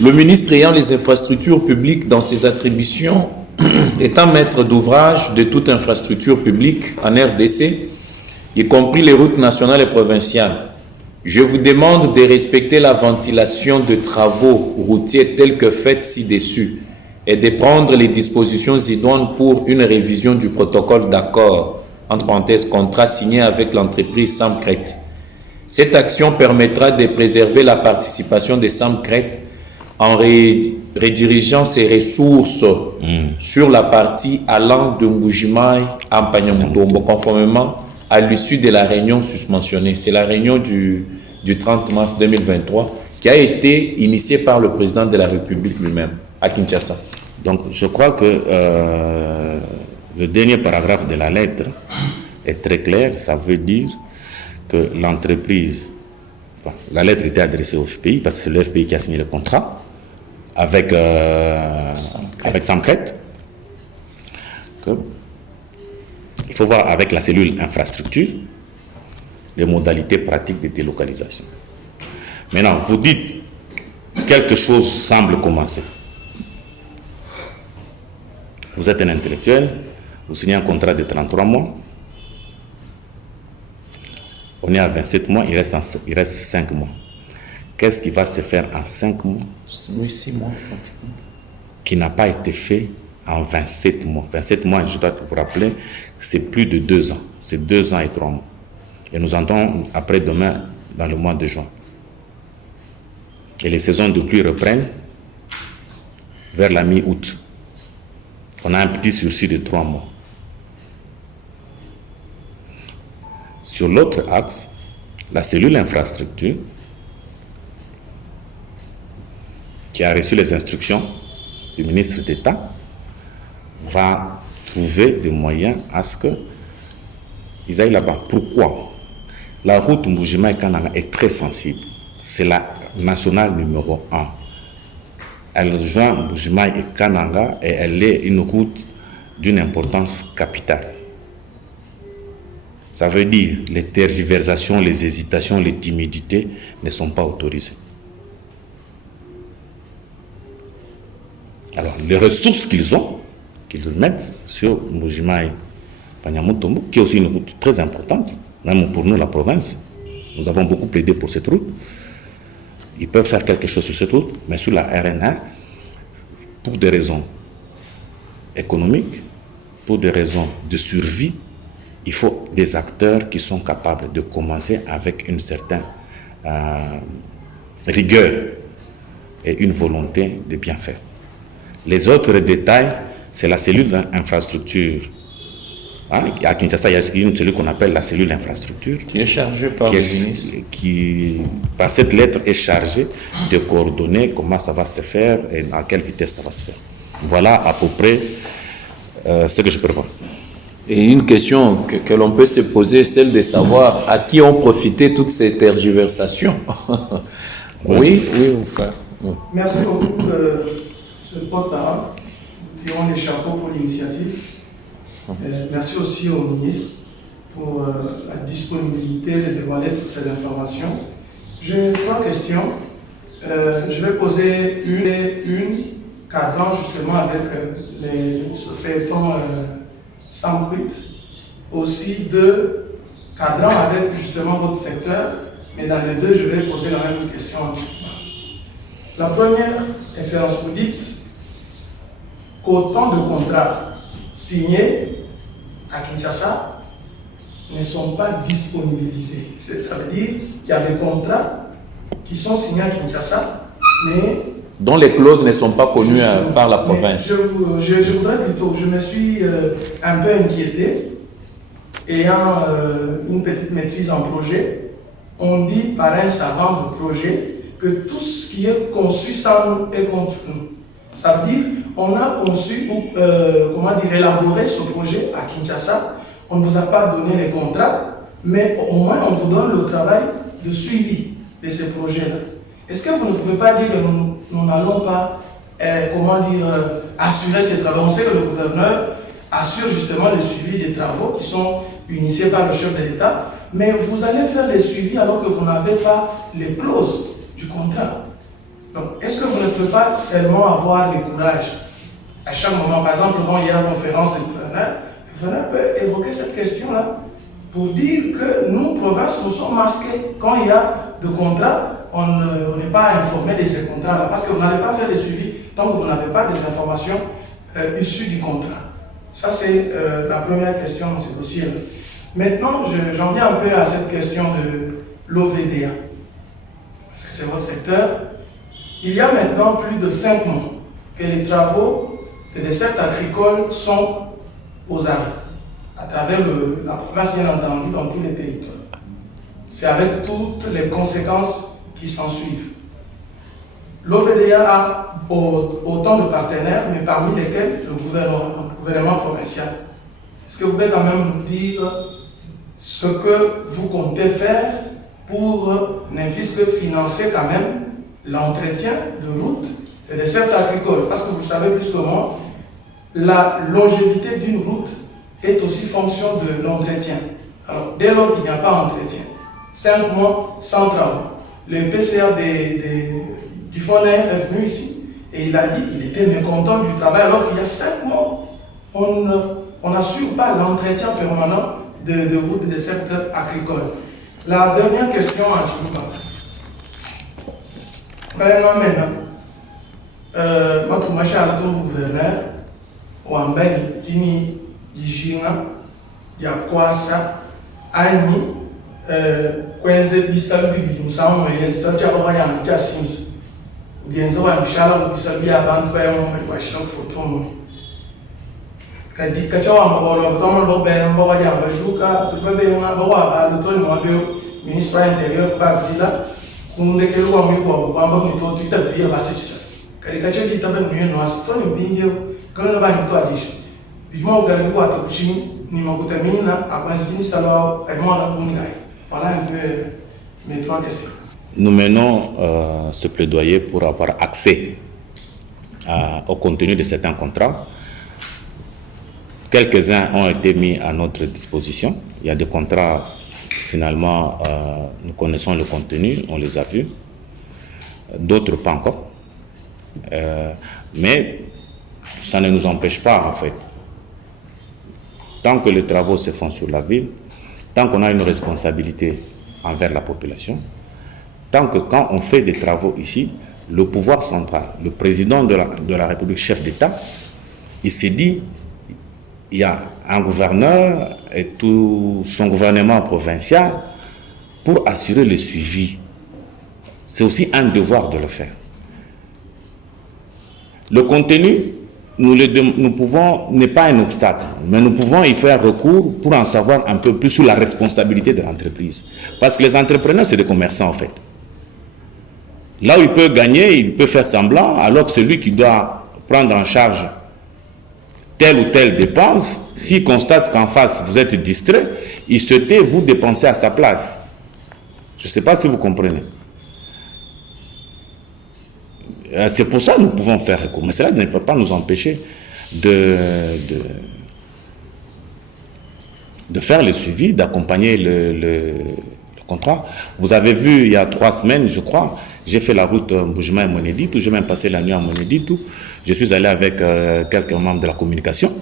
Le ministre ayant les infrastructures publiques dans ses attributions, étant maître d'ouvrage de toute infrastructure publique en RDC, y compris les routes nationales et provinciales, je vous demande de respecter la ventilation de travaux routiers tels que faite ci-dessus et de prendre les dispositions idoines pour une révision du protocole d'accord, entre parenthèses, contrat signé avec l'entreprise Samcret. Cette action permettra de préserver la participation de Samcret en redirigeant ses ressources sur la partie allant de Mbujimaï à Mpanyamoutombo, conformément à l'issue de la réunion susmentionnée. C'est la réunion du 30 mars 2023 qui a été initiée par le président de la République lui-même à Kinshasa. Donc, je crois que le dernier paragraphe de la lettre est très clair. Ça veut dire que l'entreprise Enfin, la lettre était adressée au FPI parce que c'est le FPI qui a signé le contrat avec Samcret. Il faut voir avec la cellule infrastructure les modalités pratiques de délocalisation. Maintenant, vous dites quelque chose semble commencer. Vous êtes un intellectuel, vous signez un contrat de 33 mois. On est à 27 mois, il reste 5 mois. Qu'est-ce qui va se faire en 5 mois? Oui, 6 mois pratiquement. Qui n'a pas été fait en 27 mois. 27 mois, je dois vous rappeler, c'est plus de 2 ans. C'est 2 ans et 3 mois. Et nous entrons après-demain dans le mois de juin. Et les saisons de pluie reprennent vers la mi-août. On a un petit sursis de 3 mois. Sur l'autre axe, la cellule infrastructure, qui a reçu les instructions du ministre d'État, va trouver des moyens à ce qu'ils aillent là-bas. Pourquoi? La route Mbujimayi-Kananga est très sensible. C'est la nationale numéro 1. Elle joint Mbujimayi et Kananga et elle est une route d'une importance capitale. Ça veut dire les tergiversations, les hésitations, les timidités ne sont pas autorisées. Alors, les ressources qu'ils ont, qu'ils mettent sur Mbujimayi-Panyamutombo, qui est aussi une route très importante, même pour nous, la province, nous avons beaucoup plaidé pour cette route. Ils peuvent faire quelque chose sur cette route, mais sur la RN1, pour des raisons économiques, pour des raisons de survie, il faut des acteurs qui sont capables de commencer avec une certaine rigueur et une volonté de bien faire. Les autres détails, c'est la cellule d'infrastructure. À Kinshasa, il y a une cellule qu'on appelle la cellule infrastructure. Qui est chargée par le ministre. Qui, par cette lettre, est chargée de coordonner comment ça va se faire et à quelle vitesse ça va se faire. Voilà à peu près ce que je peux répondre. Et une question que l'on peut se poser, celle de savoir à qui ont profité toutes ces tergiversations. Oui, mon frère. Merci beaucoup, ce porte-parole. Nous tirons les chapeaux pour l'initiative. Merci aussi au ministre pour la disponibilité de dévoiler toutes ces informations. J'ai 3 questions. Je vais poser une cadrant justement avec ce feuilleton Samcret. Aussi 2 cadrant avec justement votre secteur, mais dans les 2, je vais poser la même question. La première, Excellence, vous dites qu'autant de contrats signés à Kinshasa ne sont pas disponibilisés. Ça veut dire qu'il y a des contrats qui sont signés à Kinshasa, mais dont les clauses ne sont pas connues par la province. Je voudrais plutôt, je me suis un peu inquiété, ayant une petite maîtrise en projet. On dit par un savant de projet que tout ce qui est conçu sans nous est contre nous. Ça veut dire on a conçu ou élaboré ce projet à Kinshasa. On ne vous a pas donné les contrats, mais au moins on vous donne le travail de suivi de ces projets-là. Est-ce que vous ne pouvez pas dire que nous n'allons pas assurer ces travaux? On sait que le gouverneur assure justement le suivi des travaux qui sont initiés par le chef de l'État, mais vous allez faire les suivis alors que vous n'avez pas les clauses du contrat. Donc, est-ce que vous ne pouvez pas seulement avoir le courage à chaque moment? Par exemple, quand il y a une conférence du gouverneur, le gouverneur peut évoquer cette question-là pour dire que nous, province, nous sommes masqués. Quand il y a de contrats, on n'est pas informé de ces contrats-là parce que vous n'allez pas faire les suivis tant que vous n'avez pas des informations issues du contrat. Ça, c'est la première question dans ce dossier-là. Maintenant, j'en viens un peu à cette question de l'OVDA. Parce que c'est votre secteur. Il y a maintenant plus de 5 mois que les travaux de desserte agricole sont aux arrêts, à travers la province, bien entendu, dans tous les territoires. C'est avec toutes les conséquences qui s'en suivent. L'OVDA a autant de partenaires, mais parmi lesquels le gouvernement provincial. Est-ce que vous pouvez quand même nous dire ce que vous comptez faire pour ne fût-ce que financer quand même l'entretien de routes et de certes agricoles. Parce que vous savez plus que moi, la longévité d'une route est aussi fonction de l'entretien. Alors, dès lors qu'il n'y a pas d'entretien, 5 mois sans travaux, le PCA du FONAI est venu ici et il a dit qu'il était mécontent du travail alors qu'il y a 5 mois, on n'assure pas l'entretien permanent de routes et de secteurs agricoles. La dernière question à Tchouba. Maintenant, notre machin à gouverneur, Wambeni, Dini, Dijinga, Yakwasa, Ani, Kwenze, Bisabi, Musamwe, Sacha Bayan, Jassims, Genzo and Shalom, Bisabi, Abantu, and Washington for Tom. Kachawa, Common Loben, Bawaya, Bajuka, to Baby, Bawa, and Tony Mobile, Minister Interior, Babila, whom the Keruan we were, Bamba, told you to be a message. Caricature did have a million was Tony Bingo, Colonel Bank to addition. Before going to water, Nimakutamina, Abazini Salo, et Mona Bungai. Voilà un peu mes 3 questions. Nous menons ce plaidoyer pour avoir accès au contenu de certains contrats. Quelques-uns ont été mis à notre disposition. Il y a des contrats, finalement, nous connaissons le contenu, on les a vus. D'autres pas encore. Mais ça ne nous empêche pas, en fait. Tant que les travaux se font sur la ville, tant qu'on a une responsabilité envers la population, tant que quand on fait des travaux ici, le pouvoir central, le président de la République, chef d'État, il s'est dit, il y a un gouverneur et tout son gouvernement provincial pour assurer le suivi. C'est aussi un devoir de le faire. Le contenu, nous pouvons, n'est pas un obstacle, mais nous pouvons y faire recours pour en savoir un peu plus sur la responsabilité de l'entreprise. Parce que les entrepreneurs, c'est des commerçants en fait. Là où il peut gagner, il peut faire semblant, alors que celui qui doit prendre en charge telle ou telle dépense, s'il constate qu'en face vous êtes distrait, il se tait, vous dépensez à sa place. Je ne sais pas si vous comprenez. C'est pour ça que nous pouvons faire recours. Mais cela ne peut pas nous empêcher de faire le suivi, d'accompagner le contrat. Vous avez vu, il y a 3 semaines, je crois, j'ai fait la route Mboujima et Moneditou, j'ai même passé la nuit à Moneditou. Je suis allé avec quelques membres de la communication.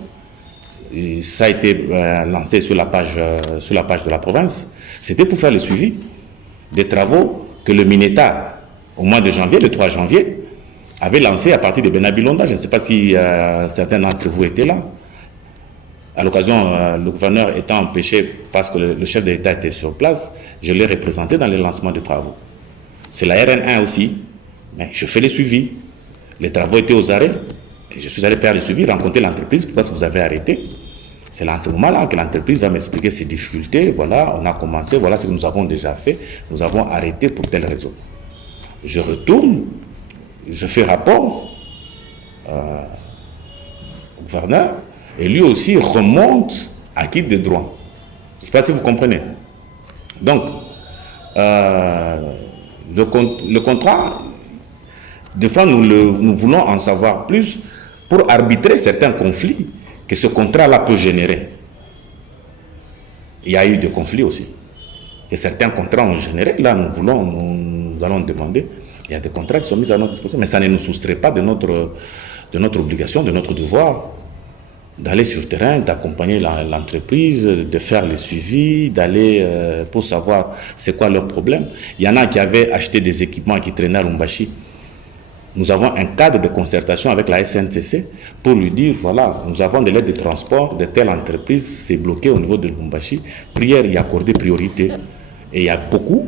Et ça a été lancé sur la page de la province. C'était pour faire le suivi des travaux que le Mineta, au mois de janvier, le 3 janvier, avait lancé à partir de Benabilonda. Je ne sais pas si certains d'entre vous étaient là. À l'occasion, le gouverneur étant empêché parce que le chef de l'État était sur place, je l'ai représenté dans le lancement des travaux. C'est la RN1 aussi, mais je fais le suivi. Les travaux étaient aux arrêts, et je suis allé faire le suivi, rencontrer l'entreprise, pourquoi vous avez arrêté. C'est à ce moment-là que l'entreprise va m'expliquer ses difficultés. Voilà, on a commencé, voilà ce que nous avons déjà fait, nous avons arrêté pour telle raison. Je retourne, je fais rapport au gouverneur, et lui aussi remonte à qui de droit. Je ne sais pas si vous comprenez. Donc, le contrat, des fois nous voulons en savoir plus pour arbitrer certains conflits que ce contrat-là peut générer. Il y a eu des conflits aussi. Et certains contrats ont généré. Là, nous allons demander. Il y a des contrats qui sont mis à notre disposition, mais ça ne nous soustrait pas de notre obligation, de notre devoir d'aller sur le terrain, d'accompagner l'entreprise, de faire le suivi, d'aller pour savoir c'est quoi leur problème. Il y en a qui avaient acheté des équipements qui traînaient à Lumbashi. Nous avons un cadre de concertation avec la SNCC pour lui dire, voilà, nous avons des lettres de transport de telle entreprise, c'est bloqué au niveau de Lumbashi, prière y accorder priorité. Et il y a beaucoup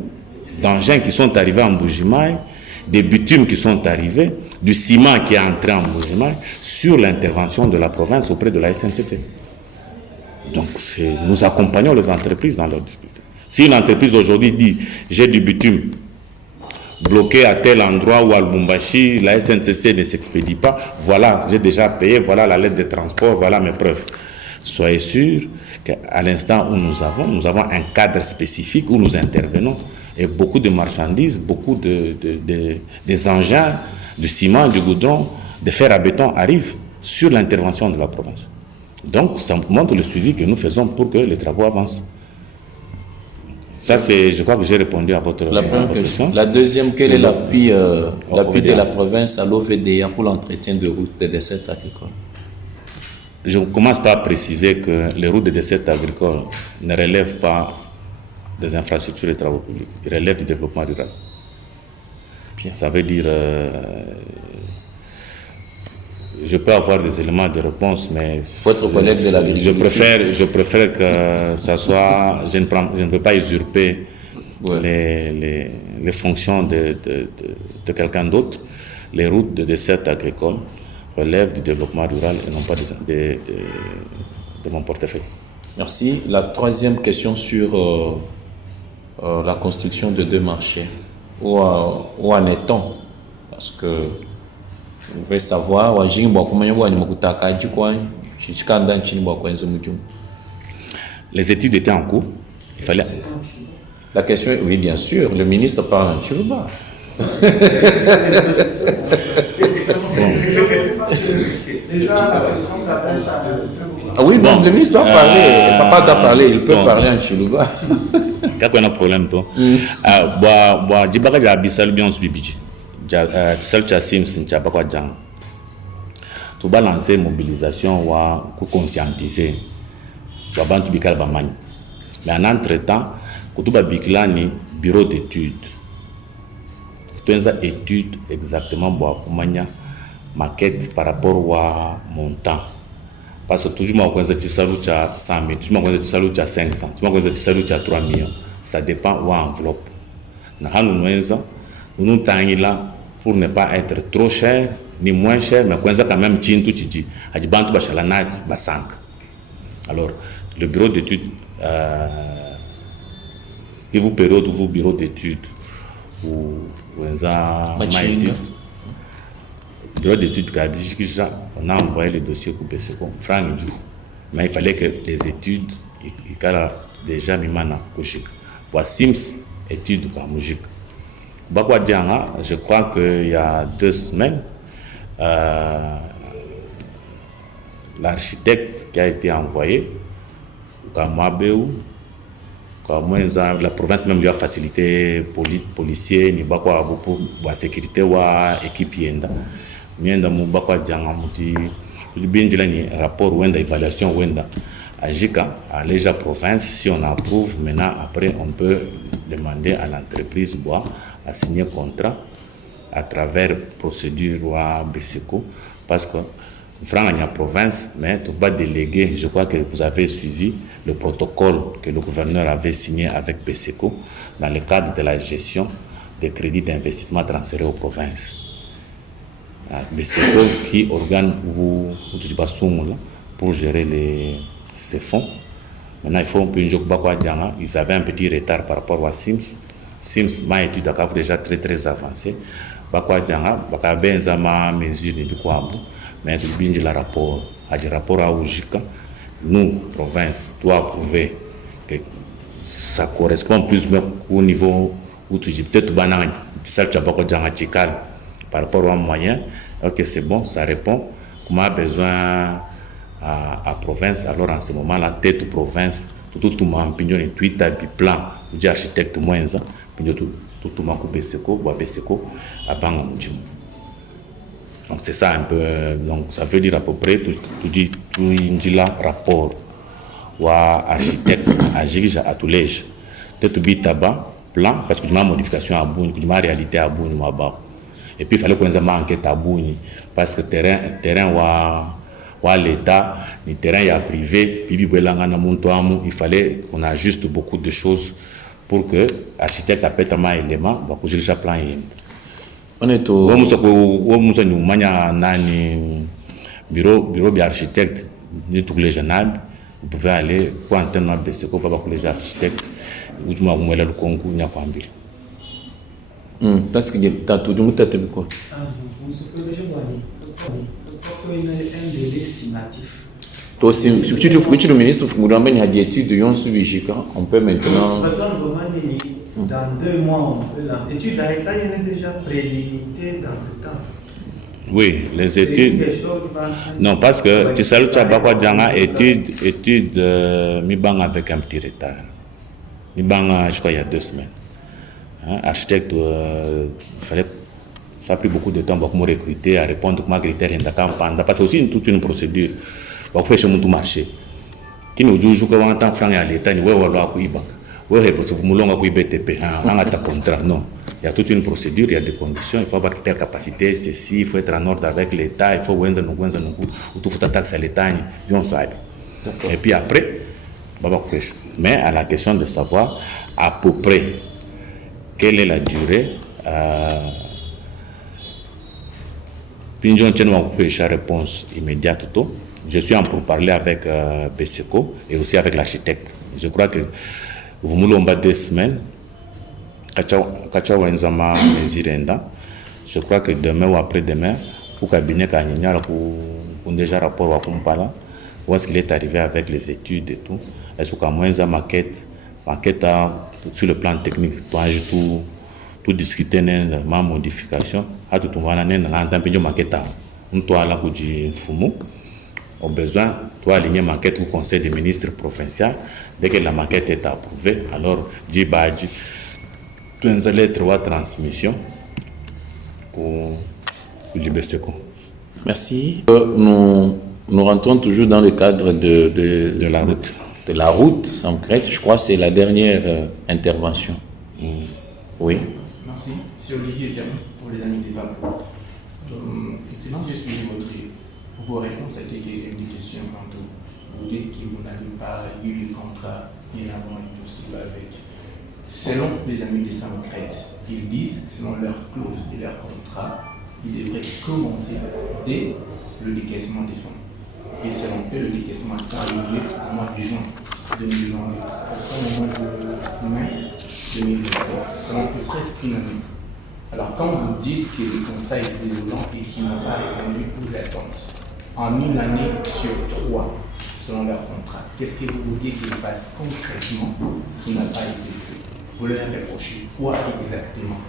d'engins qui sont arrivés en Mboujima, des bitumes qui sont arrivés, du ciment qui est entré en Mboujima sur l'intervention de la province auprès de la SNCC. Donc nous accompagnons les entreprises dans leurs difficultés. Si une entreprise aujourd'hui dit, j'ai du bitume bloqué à tel endroit ou à Lubumbashi, la SNCC ne s'expédie pas, voilà, j'ai déjà payé, voilà la lettre de transport, voilà mes preuves. Soyez sûrs qu'à l'instant où nous avons un cadre spécifique où nous intervenons et beaucoup de marchandises, beaucoup des engins, du ciment, du goudron, des fers à béton arrivent sur l'intervention de la province. Donc, ça montre le suivi que nous faisons pour que les travaux avancent. Ça, c'est, je crois que j'ai répondu à votre question. La deuxième, quel est l'appui de la province à l'OVDA pour l'entretien de routes des dessertes agricoles? Je commence par préciser que les routes des dessertes agricoles ne relèvent pas des infrastructures et travaux publics. Ils relèvent du développement rural. Ça veut dire... je peux avoir des éléments de réponse, mais votre collègue de l'agriculture, je préfère que ça soit, je ne veux pas usurper les fonctions de quelqu'un d'autre. Les routes de desserte agricole relèvent du développement rural et non pas de mon portefeuille. Merci. La troisième question sur la construction de 2 marchés. Où en est-on? Parce que vous pouvez savoir, les études étaient en cours. Il fallait... La question est, oui, bien sûr, le ministre parle en Chiluba. Ah oui, bon, le ministre doit parler. Papa doit parler, il peut parler en Chiluba. Quand on a un problème, toi. Djibaka j'ai abissé bien ce bibiji. Seul Chassim, c'est pas quoi dire. Tu vas lancer mobilisation ou conscientiser. Tu vas bantu bikal bamani. Mais en entre-temps, quand tu vas biklani bureau d'études. Tu as une étude exactement boakumanya maquette par rapport au montant. Parce que toujours moi quand tu salues 100 000, toujours moi quand tu salues 500, toujours moi quand tu salues 3 millions. Ça dépend de l'enveloppe. Nous sommes là pour ne pas être trop cher ni moins cher, mais quand même alors le bureau d'études qui vous permet de vos bureaux d'études ou bureau d'études on a envoyé le dossier pour BCECO, mais il fallait que les études déjà mis en Kojik. Sims études par Moujik. Je crois qu'il y a 2 semaines, l'architecte qui a été envoyé, la province même lui a facilité policiers, ni pour la sécurité ou l'équipe yenda. Mienda mubakwa djanga muti binjilani rapport wenda évaluation wenda Ajika à l'EJA province. Si on approuve, maintenant après on peut demander à l'entreprise à signer contrat à travers procédure ou BCECO, parce que Frangania province, mais tu vas déléguer. Je crois que vous avez suivi le protocole que le gouverneur avait signé avec BCECO dans le cadre de la gestion des crédits d'investissement transférés aux provinces. BCECO qui organe pour gérer ces fonds. Maintenant, il faut un peu ils avaient un petit retard par rapport à Sims. Sims, ma étude a déjà très avancée. Mais il y a un rapport à Oujika. Nous, province, doit prouver que ça correspond plus au niveau où tu dis peut-être par rapport aux moyens. Ok, c'est bon, ça répond. Comment a besoin à province, alors en ce moment-là, tête province, tout le monde, puis on Twitter, puis plan, puis architecte moins ça, puis tout le monde BCECO, à Bangamoudim. Donc c'est ça un peu, donc ça veut dire à peu près, tout là, rapport, ou architecte, à Jirija, à Toulège, tête tabac, plan, parce que tu m'as modification à Bouni, tu m'as réalité à Bouni, et puis il fallait qu'on ait une enquête à Bouni, parce que terrain ou l'État, ni terrain privé, il fallait qu'on ajuste beaucoup de choses pour que l'architecte appelle un élément, pour que j'ai plan. On est au bureau d'architecte, vous pouvez aller pour entendre BCECO, pour les architectes, ou du moins le concours. Parce qu'il y a tout le monde qui vous un délai estimatif. Si tu le ministre, il y a des études de on peut maintenant. Dans Dans 2 mois, on peut lancer. L'étude d'Arrêta, il est déjà prélimitée dans le temps. Oui, les études. Non, parce que tu sais, tu as pas étude, mi-bang avec un petit retard. Mi-bang, je crois, il y a 2 semaines. Hein, architecte, ça a pris beaucoup de temps pour me recruter, à répondre à mes critères, parce que c'est aussi toute une procédure pour faire tout marché. Qui nous dit que on entend franc à l'État, nous parce que vous moulons BTP, contrat. Non, il y a toute une procédure, il y a des conditions, il faut avoir telle capacité, ceci, il faut être en ordre avec l'État, il faut tout faut taxe à l'État, et puis après, mais à la question de savoir à peu près quelle est la durée, réponse immédiate. Je suis en pourparler avec BSECO et aussi avec l'architecte. Je crois que vous m'avez 2 semaines. Je crois que demain ou après-demain, pour cabinet pour déjà rapport à Kumpala, où est-ce qu'il est arrivé avec les études et tout. Est-ce qu'à moins la maquette sur le plan technique, tout discuter ma modification, à tout le monde maquette au besoin, toi aligner maquette au conseil des ministres provincial. Dès que la maquette est approuvée, alors tu as une lettre de transmission pour le BSECO. Merci. Nous rentrons toujours dans le cadre de la route. De la route, sans crainte, je crois que c'est la dernière intervention. Oui. Merci. C'est Olivier Diamant pour les amis des Pablo. Effectivement, j'ai suivi vos réponses à quelques questions tantôt. Vous dites que vous n'avez pas eu le contrat bien avant et tout ce qui va avec. Selon les amis des Saint-Crête, ils disent que selon leur clause de leur contrat, ils devraient commencer dès le décaissement des fonds. Et selon eux, le décaissement a eu lieu au mois de juin 2022. Au mois de mai 2023. Selon eux, presque une année. Alors, quand vous dites que le constat est désolant et qu'ils n'ont pas répondu aux attentes, en une année sur 3, selon leur contrat, qu'est-ce que vous voulez qu'ils fassent concrètement qui n'a pas été fait? Vous leur reprochez quoi exactement?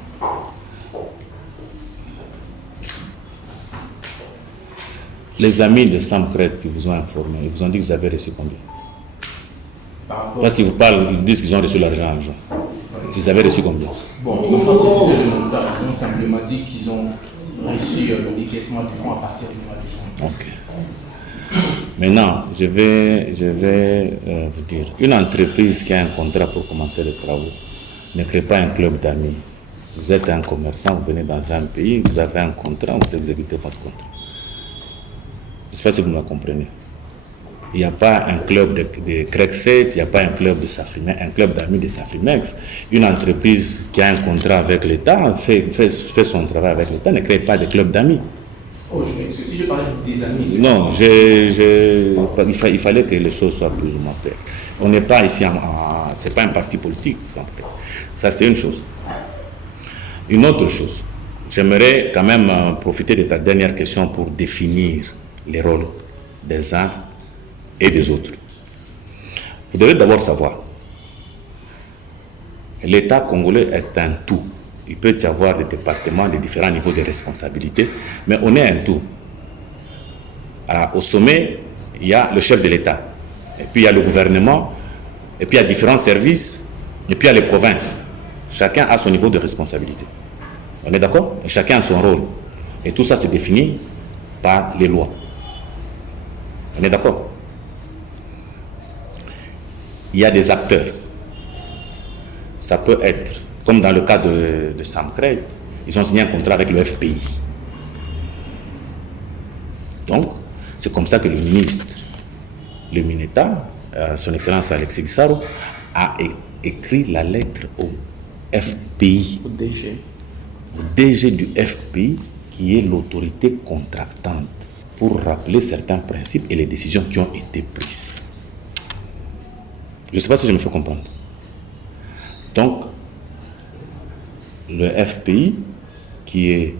Les amis de Saint-Crête qui vous ont informé, ils vous ont dit que vous avez reçu combien? Parce qu'ils vous parlent, ils disent qu'ils ont reçu l'argent en juin. Ils avaient reçu combien? Bon, ils n'ont pas précisé le montant, ils ont simplement dit qu'ils ont reçu le décaissement du fonds à partir du mois de juin. Ok. Maintenant, je vais vous dire, une entreprise qui a un contrat pour commencer les travaux ne crée pas un club d'amis. Vous êtes un commerçant, vous venez dans un pays, vous avez un contrat, vous exécutez votre contrat. Je ne sais pas si vous me comprenez. Il n'y a pas un club de Crexet, il n'y a pas un club de Safimex, un club d'amis de Safimex. Une entreprise qui a un contrat avec l'État, fait son travail avec l'État, ne crée pas de club d'amis. Oh, je m'excuse, si je parlais des amis... Non, il fallait que les choses soient plus ou moins claires. On n'est pas ici, c'est pas un parti politique. Ça, c'est une chose. Une autre chose, j'aimerais quand même profiter de ta dernière question pour définir les rôles des uns et des autres. Vous devez d'abord savoir, l'État congolais est un tout. Il peut y avoir des départements de différents niveaux de responsabilité, mais on est un tout. Alors, au sommet, il y a le chef de l'État, et puis il y a le gouvernement, et puis il y a différents services, et puis il y a les provinces. Chacun a son niveau de responsabilité. On est d'accord? Et chacun a son rôle. Et tout ça, c'est défini par les lois. On est d'accord? Il y a des acteurs. Ça peut être, comme dans le cas de Saint-Crête, ils ont signé un contrat avec le FPI. Donc, c'est comme ça que le ministre, le Mineta, son Excellence Alexis Gisaro, a écrit la lettre au FPI. Au DG. Au DG du FPI, qui est l'autorité contractante, pour rappeler certains principes et les décisions qui ont été prises. Je ne sais pas si je me fais comprendre. Donc, le FPI, qui est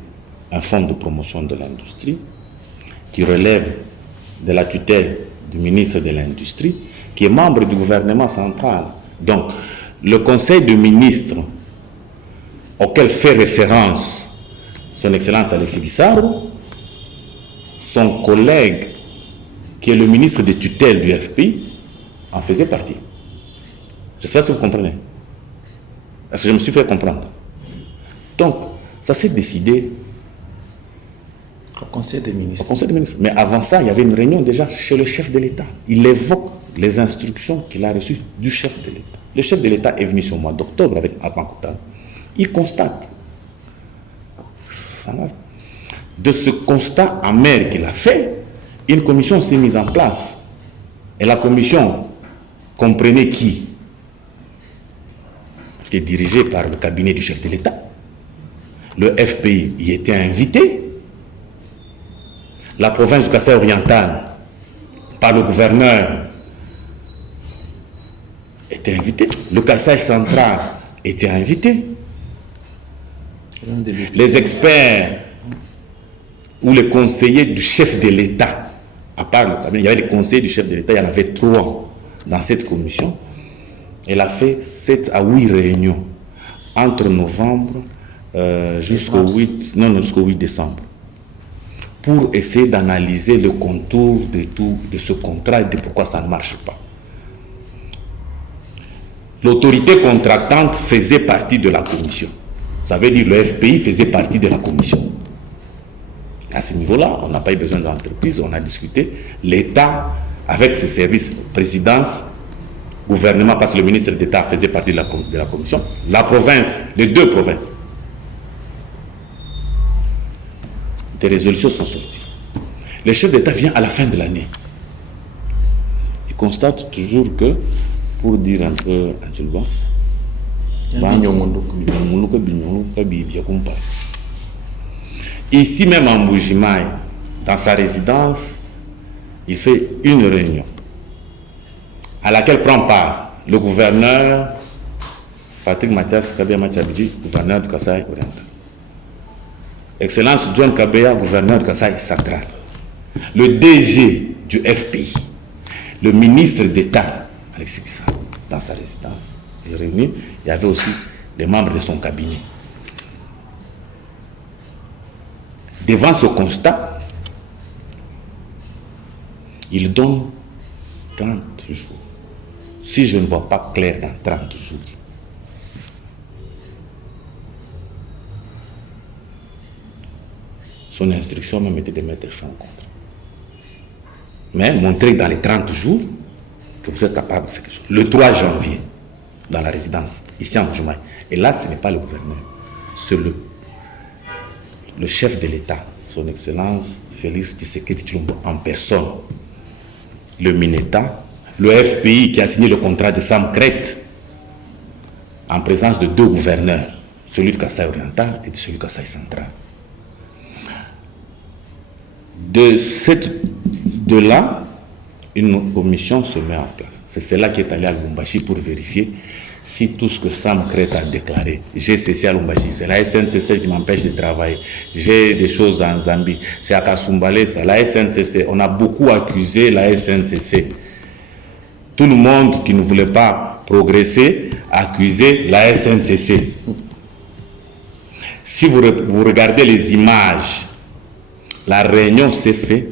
un fonds de promotion de l'industrie, qui relève de la tutelle du ministre de l'Industrie, qui est membre du gouvernement central. Donc, le conseil de ministres auquel fait référence son Excellence Alexis Guissaro, son collègue, qui est le ministre de tutelle du FPI, en faisait partie. Je ne sais pas si vous comprenez. Parce que je me suis fait comprendre. Donc, ça s'est décidé au Conseil des ministres. Au Conseil des ministres. Mais avant ça, il y avait une réunion déjà chez le chef de l'État. Il évoque les instructions qu'il a reçues du chef de l'État. Le chef de l'État est venu sur le mois d'octobre avec Apankouta. Il constate. De ce constat amer qu'il a fait, une commission s'est mise en place. Et la commission comprenait qui? Était dirigée par le cabinet du chef de l'État. Le FPI y était invité. La province du Kasaï oriental, par le gouverneur, était invité. Le Kasaï central était invité. Les experts ou les conseillers du chef de l'État, à part le cabinet, il y avait les conseillers du chef de l'État, il y en avait 3 dans cette commission. Elle a fait 7 à 8 réunions entre novembre jusqu'au 8 décembre pour essayer d'analyser le contour de ce contrat et de pourquoi ça ne marche pas. L'autorité contractante faisait partie de la commission. Ça veut dire le FPI faisait partie de la commission. À ce niveau-là, on n'a pas eu besoin d'entreprise, on a discuté. L'État, avec ses services, présidence, gouvernement, parce que le ministre d'État faisait partie de la commission, la province, les 2 provinces, des résolutions sont sorties. Le chef d'État vient à la fin de l'année. Il constate toujours que, pour dire un peu à Djilba, ici même en Mbujimaï, dans sa résidence, il fait une réunion à laquelle prend part le gouverneur Patrick Mathias Kabea Machabidji, gouverneur du Kasaï oriental. Excellence John Kabea, gouverneur du Kasaï central. Le DG du FPI, le ministre d'État, Alexis Guissaro, dans sa résidence. Il est réuni, il y avait aussi les membres de son cabinet. Devant ce constat, il donne 30 jours. Si je ne vois pas clair dans 30 jours, son instruction même était de mettre fin au contrat. Mais montrer dans les 30 jours que vous êtes capable de faire quelque chose. Le 3 janvier, dans la résidence, ici en Mbujimaï. Et là, ce n'est pas le gouverneur, c'est le chef de l'État, son Excellence Félix Tshisekedi Tshilombo en personne, le Mineta, le FPI qui a signé le contrat de Samkret en présence de 2 gouverneurs, celui de Kasaï oriental et de celui de Kasaï central. De là, une commission se met en place. C'est celle-là qui est allée à Lubumbashi pour vérifier si tout ce que Samkret a déclaré, j'ai cessé à Lubumbashi, c'est la SNCC qui m'empêche de travailler, j'ai des choses en Zambie, c'est à Kasumbalé, c'est la SNCC. On a beaucoup accusé la SNCC. Tout le monde qui ne voulait pas progresser accusait la SNCC. Si vous regardez les images, la réunion s'est faite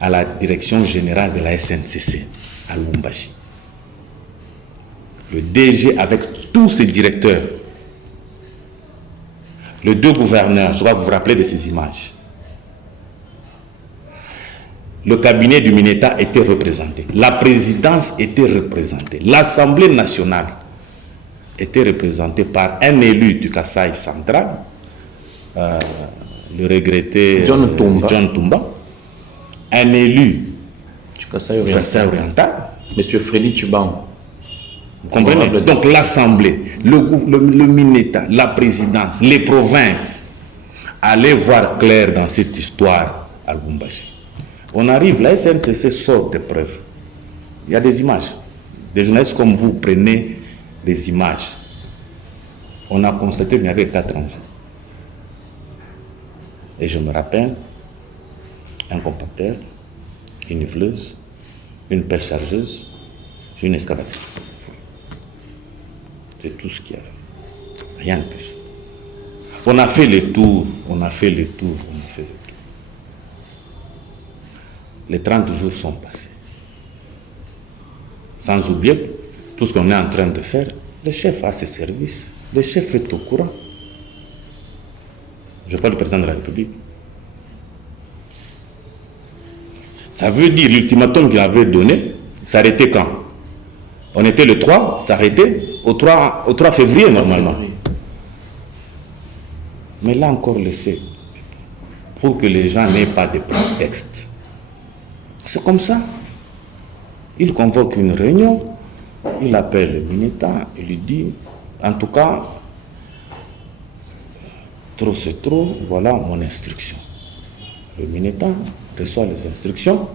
à la direction générale de la SNCC à Lubumbashi. Le DG avec tous ses directeurs, les 2 gouverneurs, je dois vous rappeler de ces images. Le cabinet du Mineta était représenté, la présidence était représentée, l'Assemblée nationale était représentée par un élu du Kasaï central, le regretté John Toumba, un élu du Kasaï oriental, M. Freddy Tchuban. Vous comprenez? Donc l'Assemblée, le Mineta, la présidence, les provinces, allez voir clair dans cette histoire à Lubumbashi. On arrive, la SNCC sort des preuves. Il y a des images. Des journalistes comme vous prenez des images. On a constaté qu'il y avait 4 engins. Et je me rappelle, un compacteur, une niveleuse, une pelle chargeuse, une excavatrice. C'est tout ce qu'il y avait. Rien de plus. On a fait le tour, Les 30 jours sont passés. Sans oublier tout ce qu'on est en train de faire. Le chef a ses services. Le chef est au courant. Je parle du président de la République. Ça veut dire l'ultimatum qu'il avait donné s'arrêtait quand? On était le 3, s'arrêtait au 3 février normalement. Mais là encore laissé, pour que les gens n'aient pas de prétexte. C'est comme ça. Il convoque une réunion, il appelle le militant, il lui dit, en tout cas, trop c'est trop, voilà mon instruction. Le militant reçoit les instructions,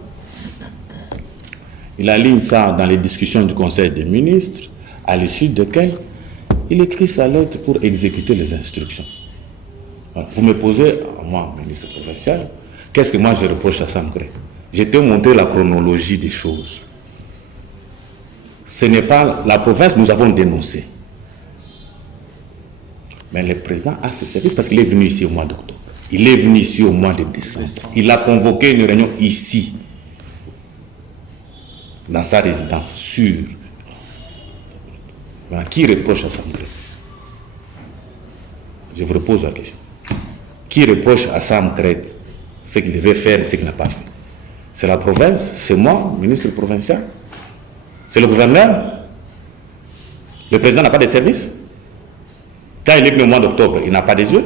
il aligne ça dans les discussions du Conseil des ministres, à l'issue desquelles il écrit sa lettre pour exécuter les instructions. Voilà. Vous me posez, moi, ministre provincial, qu'est-ce que moi je reproche à Sam Crête? Je t'ai montré la chronologie des choses. Ce n'est pas la province, nous avons dénoncé. Mais le président a ses services parce qu'il est venu ici au mois d'octobre. Il est venu ici au mois de décembre. Il a convoqué une réunion ici, dans sa résidence, sûre. Maintenant, qui reproche à Sam Crête? Je vous repose la question. Qui reproche à Sam Crête ce qu'il devait faire et ce qu'il n'a pas fait? C'est la province, c'est moi, ministre provincial, c'est le gouverneur. Le président n'a pas de service. Quand il est venu au mois d'octobre, il n'a pas des yeux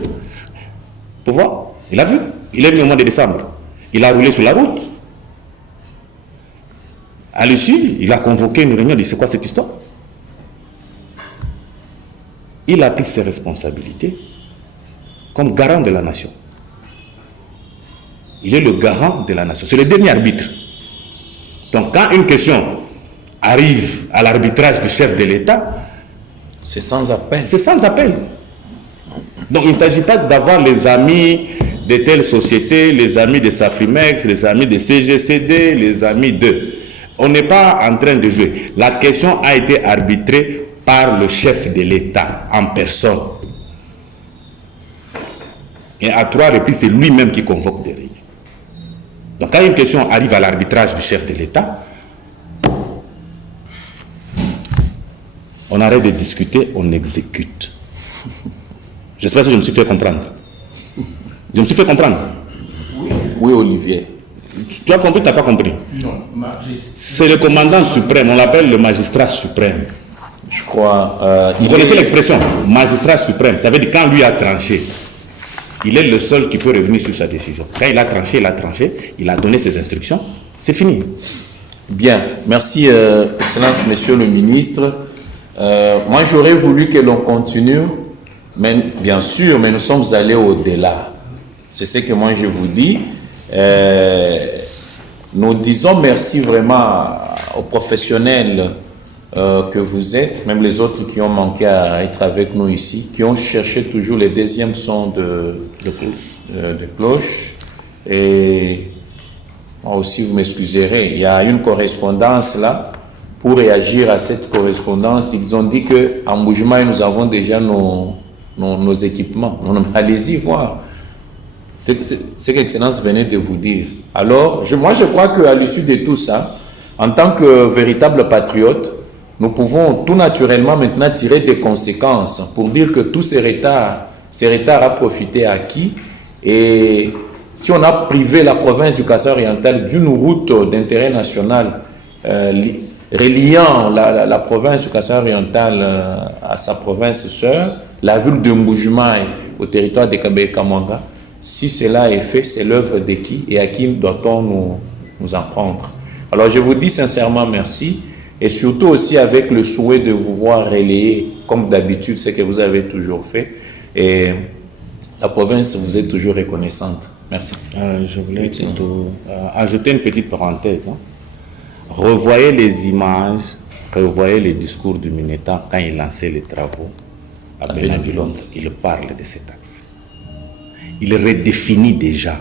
pour voir. Il a vu. Il est venu au mois de décembre. Il a roulé sur la route. À l'issue, il a convoqué une réunion. Il dit, c'est quoi cette histoire? Il a pris ses responsabilités comme garant de la nation. Il est le garant de la nation. C'est le dernier arbitre. Donc quand une question arrive à l'arbitrage du chef de l'État, c'est sans appel. C'est sans appel. Donc il ne s'agit pas d'avoir les amis de telle société, les amis de Safrimex, les amis de CGCD, les amis d'eux. On n'est pas en train de jouer. La question a été arbitrée par le chef de l'État en personne. Et à 3 reprises, c'est lui-même qui convoque des réunions. Donc quand une question arrive à l'arbitrage du chef de l'État, on arrête de discuter, on exécute. J'espère que je me suis fait comprendre. Je me suis fait comprendre. Oui, Olivier. Tu as compris, tu n'as pas compris? Non, c'est le commandant suprême, on l'appelle le magistrat suprême. Je crois. Vous connaissez l'expression magistrat suprême, ça veut dire quand lui a tranché, il est le seul qui peut revenir sur sa décision. Quand il a tranché, il a donné ses instructions, c'est fini. Bien, merci, Excellence, Monsieur le Ministre. Moi, j'aurais voulu que l'on continue, mais, bien sûr, mais nous sommes allés au-delà. C'est ce que moi je vous dis. Nous disons merci vraiment aux professionnels que vous êtes, même les autres qui ont manqué à être avec nous ici, qui ont cherché toujours les deuxièmes sons de cloche. Et moi aussi, vous m'excuserez, il y a une correspondance là. Pour réagir à cette correspondance, ils ont dit qu'en Mboujima, nous avons déjà nos équipements. Allez-y voir. C'est qu'Excellence venait de vous dire. Alors, moi je crois qu'à l'issue de tout ça, en tant que véritable patriote, nous pouvons tout naturellement maintenant tirer des conséquences pour dire que tous ces retards a profité à qui? Et si on a privé la province du Kasaï oriental d'une route d'intérêt national reliant la province du Kasaï oriental à sa province sœur, la ville de Mboujima au territoire de Kabé-Kamanga, si cela est fait, c'est l'œuvre de qui et à qui doit-on nous en prendre? Alors je vous dis sincèrement merci et surtout aussi avec le souhait de vous voir relayer comme d'habitude ce que vous avez toujours fait et la province vous est toujours reconnaissante. Merci. Je voulais ajouter une petite parenthèse. Revoyez les images, revoyez les discours du Mineta quand il lançait les travaux à Benabilonde. Il parle de cet axe. Il redéfinit déjà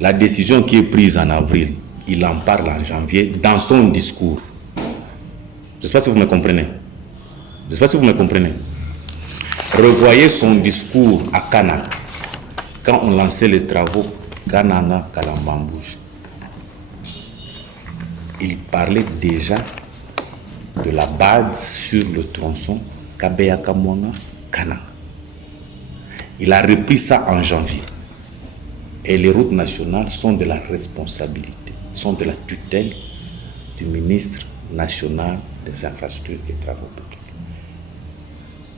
la décision qui est prise en avril. Il en parle en janvier dans son discours. Je ne sais pas si vous me comprenez. Revoyez son discours à Kananga, quand on lançait les travaux Kananga Kalambambouche. Il parlait déjà de la BAD sur le tronçon Kabeya-Kamona-Kananga. Il a repris ça en janvier. Et les routes nationales sont de la responsabilité, sont de la tutelle du ministre national des infrastructures et travaux publics.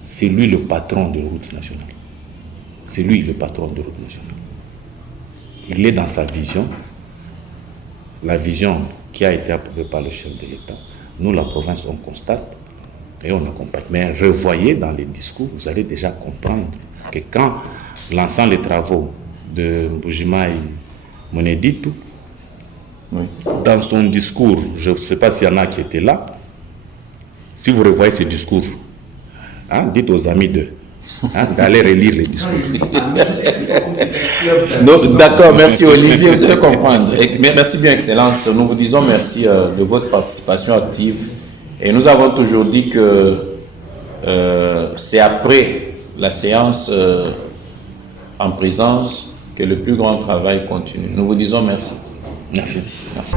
C'est lui le patron de route nationale. C'est lui le patron de route nationale. Il est dans sa vision, la vision qui a été approuvée par le chef de l'État. Nous, la province, on constate et on accompagne. Mais revoyez dans les discours, vous allez déjà comprendre que quand, lançant les travaux de Mbujimaï Moneditu, oui, dans son discours, je ne sais pas s'il y en a qui étaient là, si vous revoyez ce discours, hein, dites aux amis d'aller relire les discours. D'accord, merci Olivier, vous devez comprendre. Merci bien, Excellence. Nous vous disons merci de votre participation active. Et nous avons toujours dit que c'est après la séance en présence que le plus grand travail continue. Nous vous disons merci. Merci. Merci.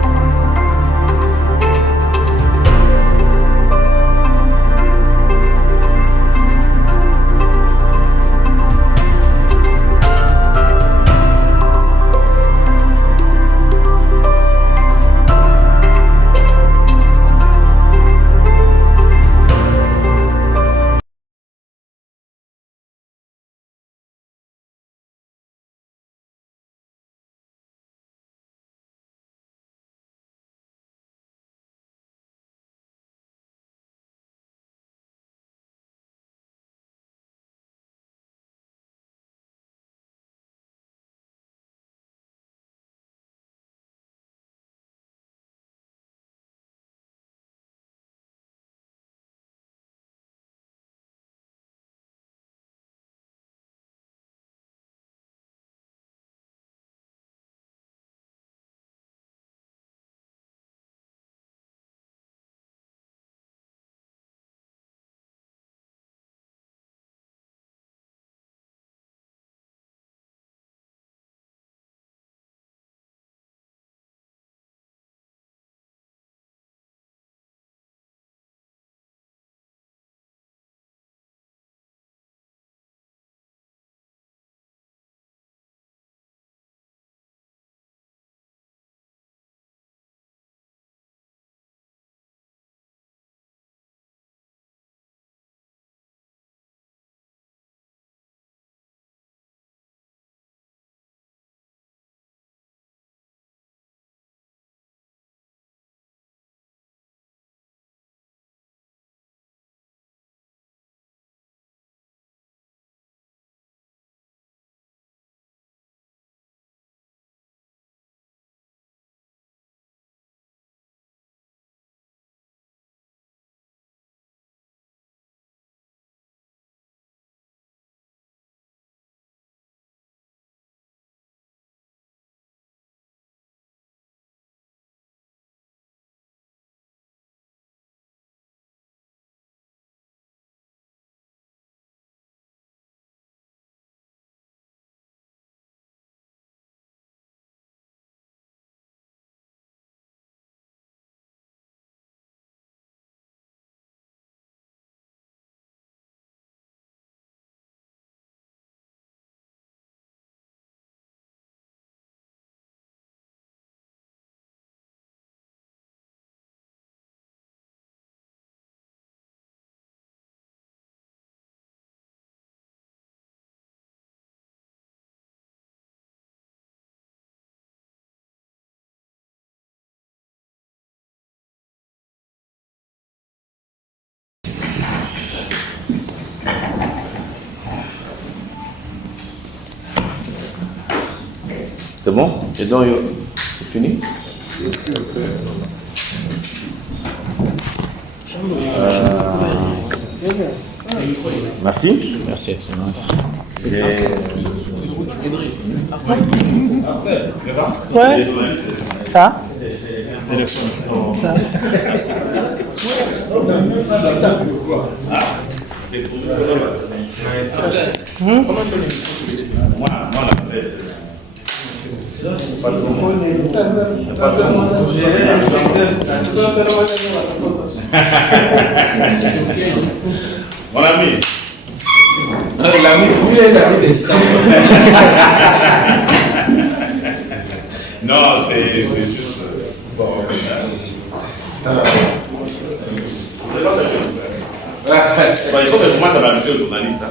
C'est bon? Et donc, c'est fini? Merci. Merci, Excellence. Ouais. Ça. Ça. Moi, la presse. Mon ami. L'ami, oui, l'ami des stars. Non, c'est juste. Bon. Il faut que je commence à m'habituer aux journalistes.